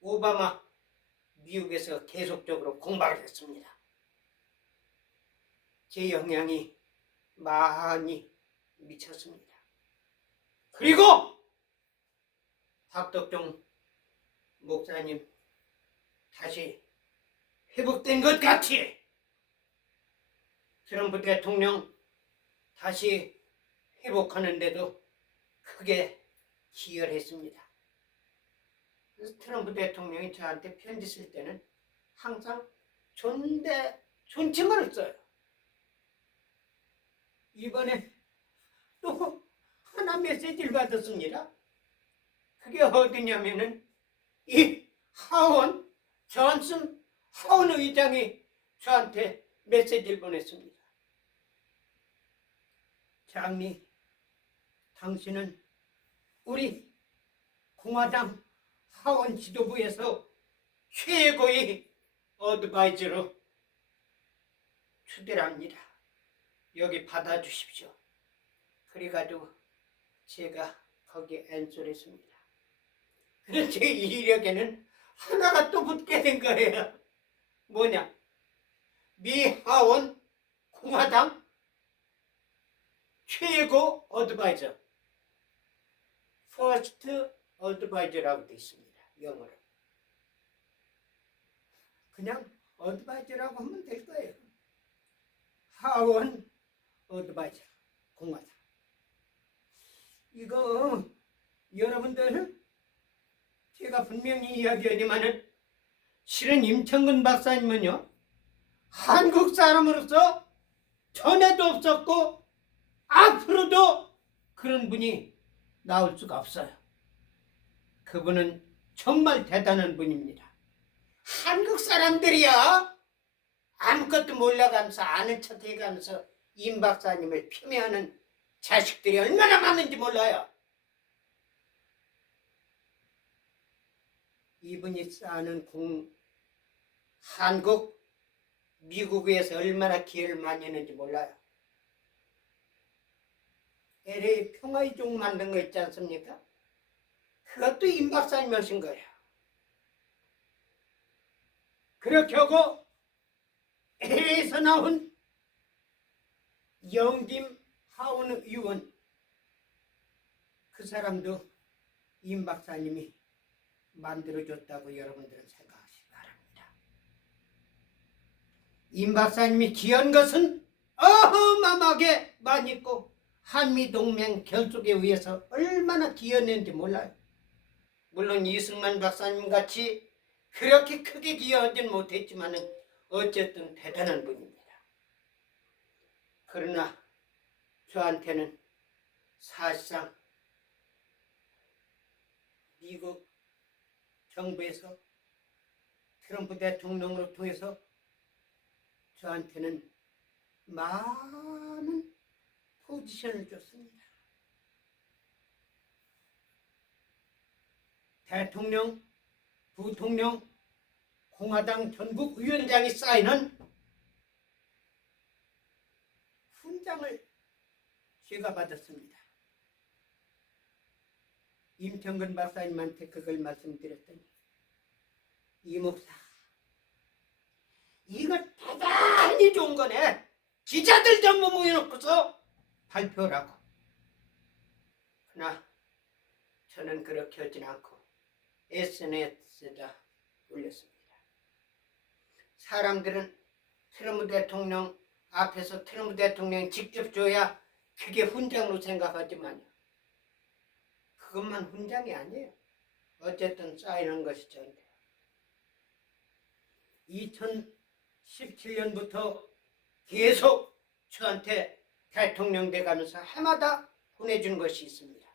오바마, 미국에서 계속적으로 공부를 했습니다. 제 영향이 많이 미쳤습니다. 그리고 박덕종 목사님 다시 회복된 것 같이 트럼프 대통령 다시 회복하는데도 크게 기여를 했습니다. 그래서 트럼프 대통령이 저한테 편지 쓸 때는 항상 존칭을 써요. 이번에 또 하나 메시지를 받았습니다. 그게 어디냐면은 이 존슨 하원 의장이 저한테 메시지를 보냈습니다. 장리, 당신은 우리 공화당 하원 지도부에서 최고의 어드바이저로 추대를 합니다. 여기 받아주십시오. 그래가지고 제가 거기에 엔솔했습니다. 그런데 제 이력에는 하나가 또 붙게 된 거예요. 뭐냐? 미 하원 공화당 최고 어드바이저, 퍼스트 어드바이저라고 되어 있습니다. 영어로. 그냥 어드바이저라고 하면 될 거예요. 하원 어드바이저, 공화당. 이거 여러분들 제가 분명히 이야기하지만은 실은 임창근 박사님은요, 한국 사람으로서 전에도 없었고 앞으로도 그런 분이 나올 수가 없어요. 그분은 정말 대단한 분입니다. 한국 사람들이야 아무것도 몰라가면서 아는 척 해가면서 임 박사님을 폄훼하는 자식들이 얼마나 많은지 몰라요. 이분이 쌓는 한국, 미국에서 얼마나 기여를 많이 했는지 몰라요. LA 평화이종 만든 거 있지 않습니까? 그것도 임 박사님이 하신 거예요. 그렇게 하고 LA에서 나온 영김 하원 의원, 그 사람도 임 박사님이 만들어줬다고 여러분들은 생각하시기 바랍니다. 임 박사님이 기여한 것은 어마어마하게 많이 있고 한미동맹 결속에 의해서 얼마나 기여했는지 몰라요. 물론 이승만 박사님 같이 그렇게 크게 기여하지는 못했지만 어쨌든 대단한 분입니다. 그러나 저한테는 사실상 미국 정부에서 트럼프 대통령으로 통해서 저한테는 많은 포지션을 줬습니다. 대통령, 부통령, 공화당 전국위원장이 사인한 훈장을 제가 받았습니다. 임창근 박사님한테 그걸 말씀드렸더니 이 목사, 이거 대단히 좋은 거네. 기자들 전부 모여놓고서 발표라고. 그러나 저는 그렇게 하진 않고 SNS에다 올렸습니다. 사람들은 트럼프 대통령 앞에서 트럼프 대통령이 직접 줘야 그게 훈장으로 생각하지만요, 그것만 훈장이 아니에요. 어쨌든 쌓이는 것이 저인데요. 2017년부터 계속 저한테 대통령 돼가면서 해마다 보내준 것이 있습니다.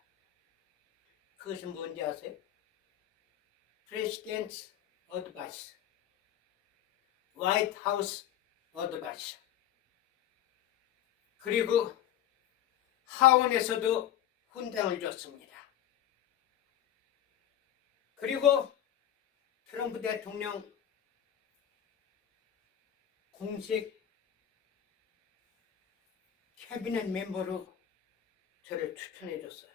그것은 뭔지 아세요? President's Advice, White House Advice. 그리고 하원에서도 훈장을 줬습니다. 그리고 트럼프 대통령 공식 캐비넷 멤버로 저를 추천해 줬어요.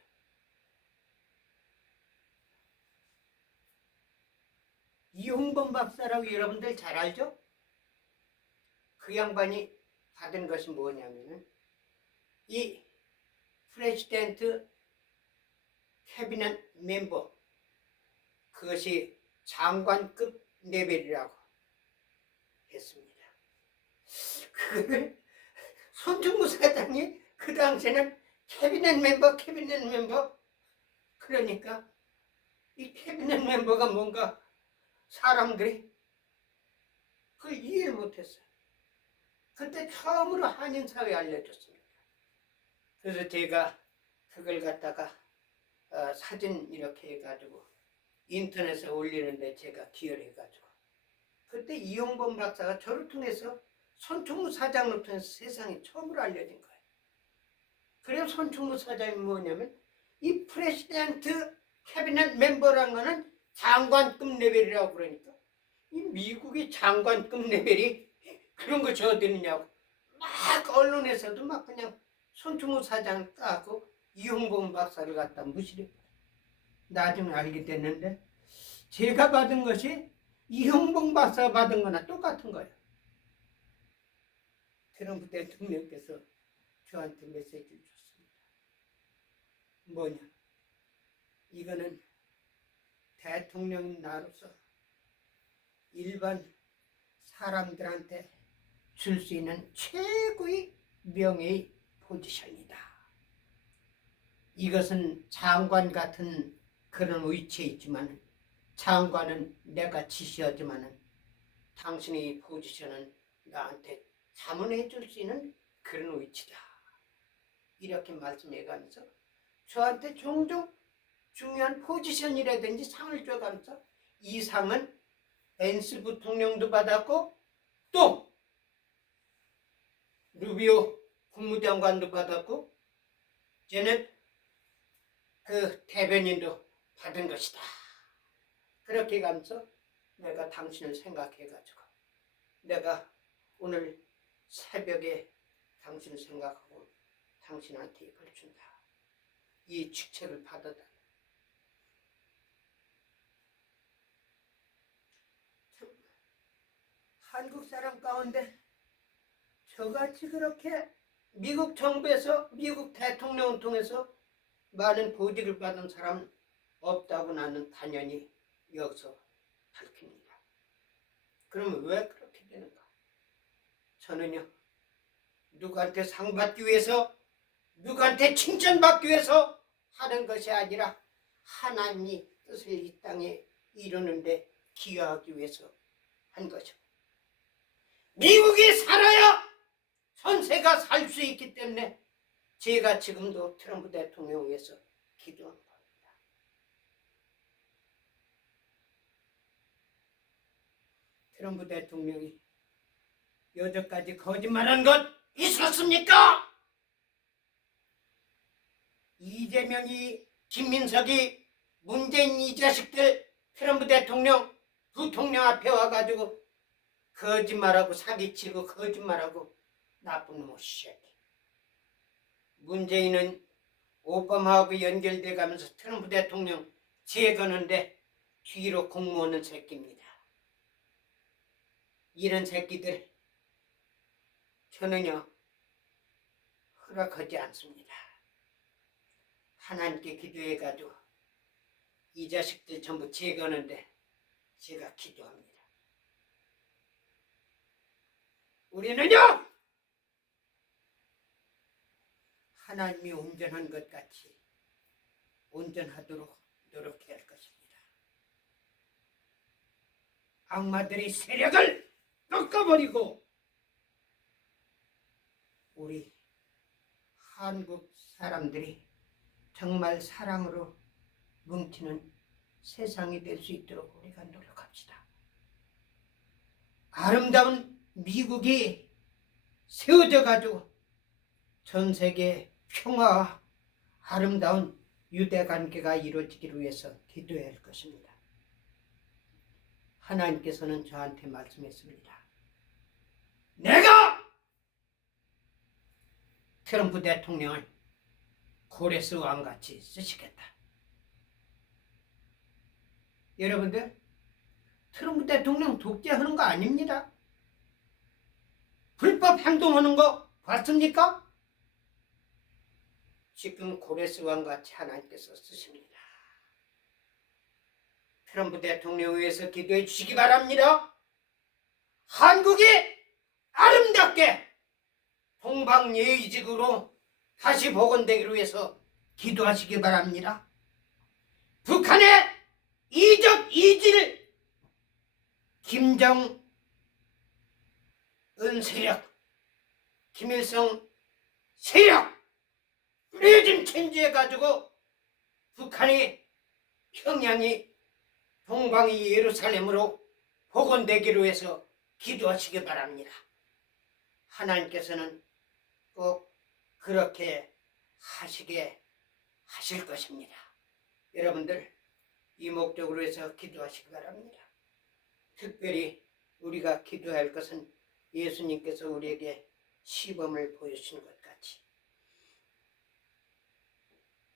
이홍범 박사라고 여러분들 잘 알죠? 그 양반이 받은 것이 뭐냐면은 이 프레시덴트 캐비넷 멤버, 그것이 장관급 레벨이라고 했습니다. 그걸 손충무 사장이 그 당시에는 캐비넷 멤버 그러니까 이 캐비넷 멤버가 뭔가 사람들이 그걸 이해를 못했어요. 그때 처음으로 한인사회에 알려줬습니다. 그래서 제가 그걸 갖다가 사진 이렇게 해가지고 인터넷에 올리는데 제가 기여를 해가지고 그때 이용범 박사가 저를 통해서 손충무 사장을 통해서 세상에 처음으로 알려진 거예요. 그래서 손충무 사장이 뭐냐면 이 프레시덴트 캐비넷 멤버라는 거는 장관급 레벨이라고 그러니까 이 미국의 장관급 레벨이 그런 거 저 어디 있느냐고 막 언론에서도 막 그냥 손충무 사장을 까고 이용범 박사를 갖다 무시해. 나중에 알게 됐는데 제가 받은 것이 이용범 박사가 받은 거나 똑같은 거예요. 트럼프 대통령께서 저한테 메시지를 줬습니다. 뭐냐? 이거는 대통령인 나로서 일반 사람들한테 줄 수 있는 최고의 명예의 포지션이다. 이것은 장관 같은 그런 위치에 있지만 장관은 내가 지시하지만 당신의 포지션은 나한테 자문해 줄 수 있는 그런 위치다. 이렇게 말씀해가면서 저한테 종종 중요한 포지션이라든지 상을 줘가면서 이 상은 벤스 부통령도 받았고 또 루비오 국무장관도 받았고 제넷 그 대변인도 받은 것이다. 그렇게 가면서 내가 당신을 생각해가지고 내가 오늘 새벽에 당신을 생각하고 당신한테 이걸 준다. 이 직책을 받아다. 참, 한국 사람 가운데 저같이 그렇게 미국 정부에서 미국 대통령을 통해서 많은 보직을 받은 사람 없다고 나는 당연히 여기서 밝힙니다. 그러면 왜 그렇게 되는가? 저는요 누구한테 상 받기 위해서 누구한테 칭찬받기 위해서 하는 것이 아니라 하나님이 뜻을 이 땅에 이루는데 기여하기 위해서 한 거죠. 미국이 살아야 전세가 살 수 있기 때문에 제가 지금도 트럼프 대통령을 위해서 기도하는 겁니다. 트럼프 대통령이 여태까지 거짓말한 것 있었습니까? 이재명이, 김민석이, 문재인 이 자식들 트럼프 대통령, 부통령 앞에 와가지고 거짓말하고 사기치고 거짓말하고 나쁜 놈의 새끼. 문재인은 오바마하고 연결돼 가면서 트럼프 대통령 제거는데 뒤로 공모하는 새끼입니다. 이런 새끼들 저는요 허락하지 않습니다. 하나님께 기도해가지고 이 자식들 전부 제거하는데 제가 기도합니다. 우리는요 하나님이 온전한 것 같이 온전하도록 노력해야 할 것입니다. 악마들의 세력을 꺾어버리고 우리 한국 사람들이 정말 사랑으로 뭉치는 세상이 될 수 있도록 우리가 노력합시다. 아름다운 미국이 세워져 가지고 전 세계 평화와 아름다운 유대 관계가 이루어지기를 위해서 기도해야 할 것입니다. 하나님께서는 저한테 말씀했습니다. 내가 트럼프 대통령을 고레스 왕같이 쓰시겠다. 여러분들, 트럼프 대통령 독재하는 거 아닙니다. 불법 행동하는 거 봤습니까? 지금 고레스 왕같이 하나님께서 쓰십니다. 트럼프 대통령을 위해서 기도해 주시기 바랍니다. 한국이 아름답게 동방예의직으로 다시 복원되기로 위해서 기도하시기 바랍니다. 북한의 이적 이질 김정은 세력, 김일성 세력 레짐 체인지해가지고 북한이 평양이 동방이 예루살렘으로 복원되기로 해서 기도하시기 바랍니다. 하나님께서는 꼭 그렇게 하시게 하실 것입니다. 여러분들 이 목적으로 해서 기도하시기 바랍니다. 특별히 우리가 기도할 것은 예수님께서 우리에게 시범을 보여주신 것 같이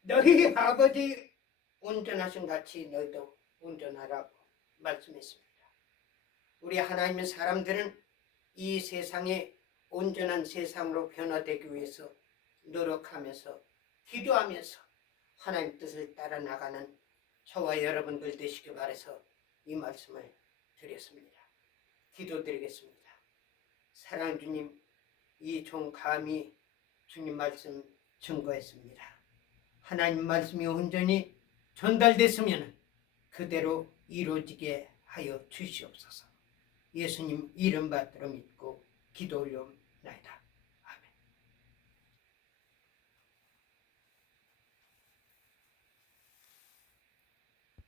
너희 아버지 온전하신 같이 너희도 온전하라고 말씀했습니다. 우리 하나님의 사람들은 이 세상에 온전한 세상으로 변화되기 위해서 노력하면서 기도하면서 하나님 뜻을 따라 나가는 저와 여러분들 되시길 바라서 이 말씀을 드렸습니다. 기도드리겠습니다. 사랑하는 주님, 이 종 감히 주님 말씀 증거했습니다. 하나님 말씀이 온전히 전달됐으면 그대로 이루어지게 하여 주시옵소서. 예수님 이름 받들어 믿고 기도 올려옵나이다.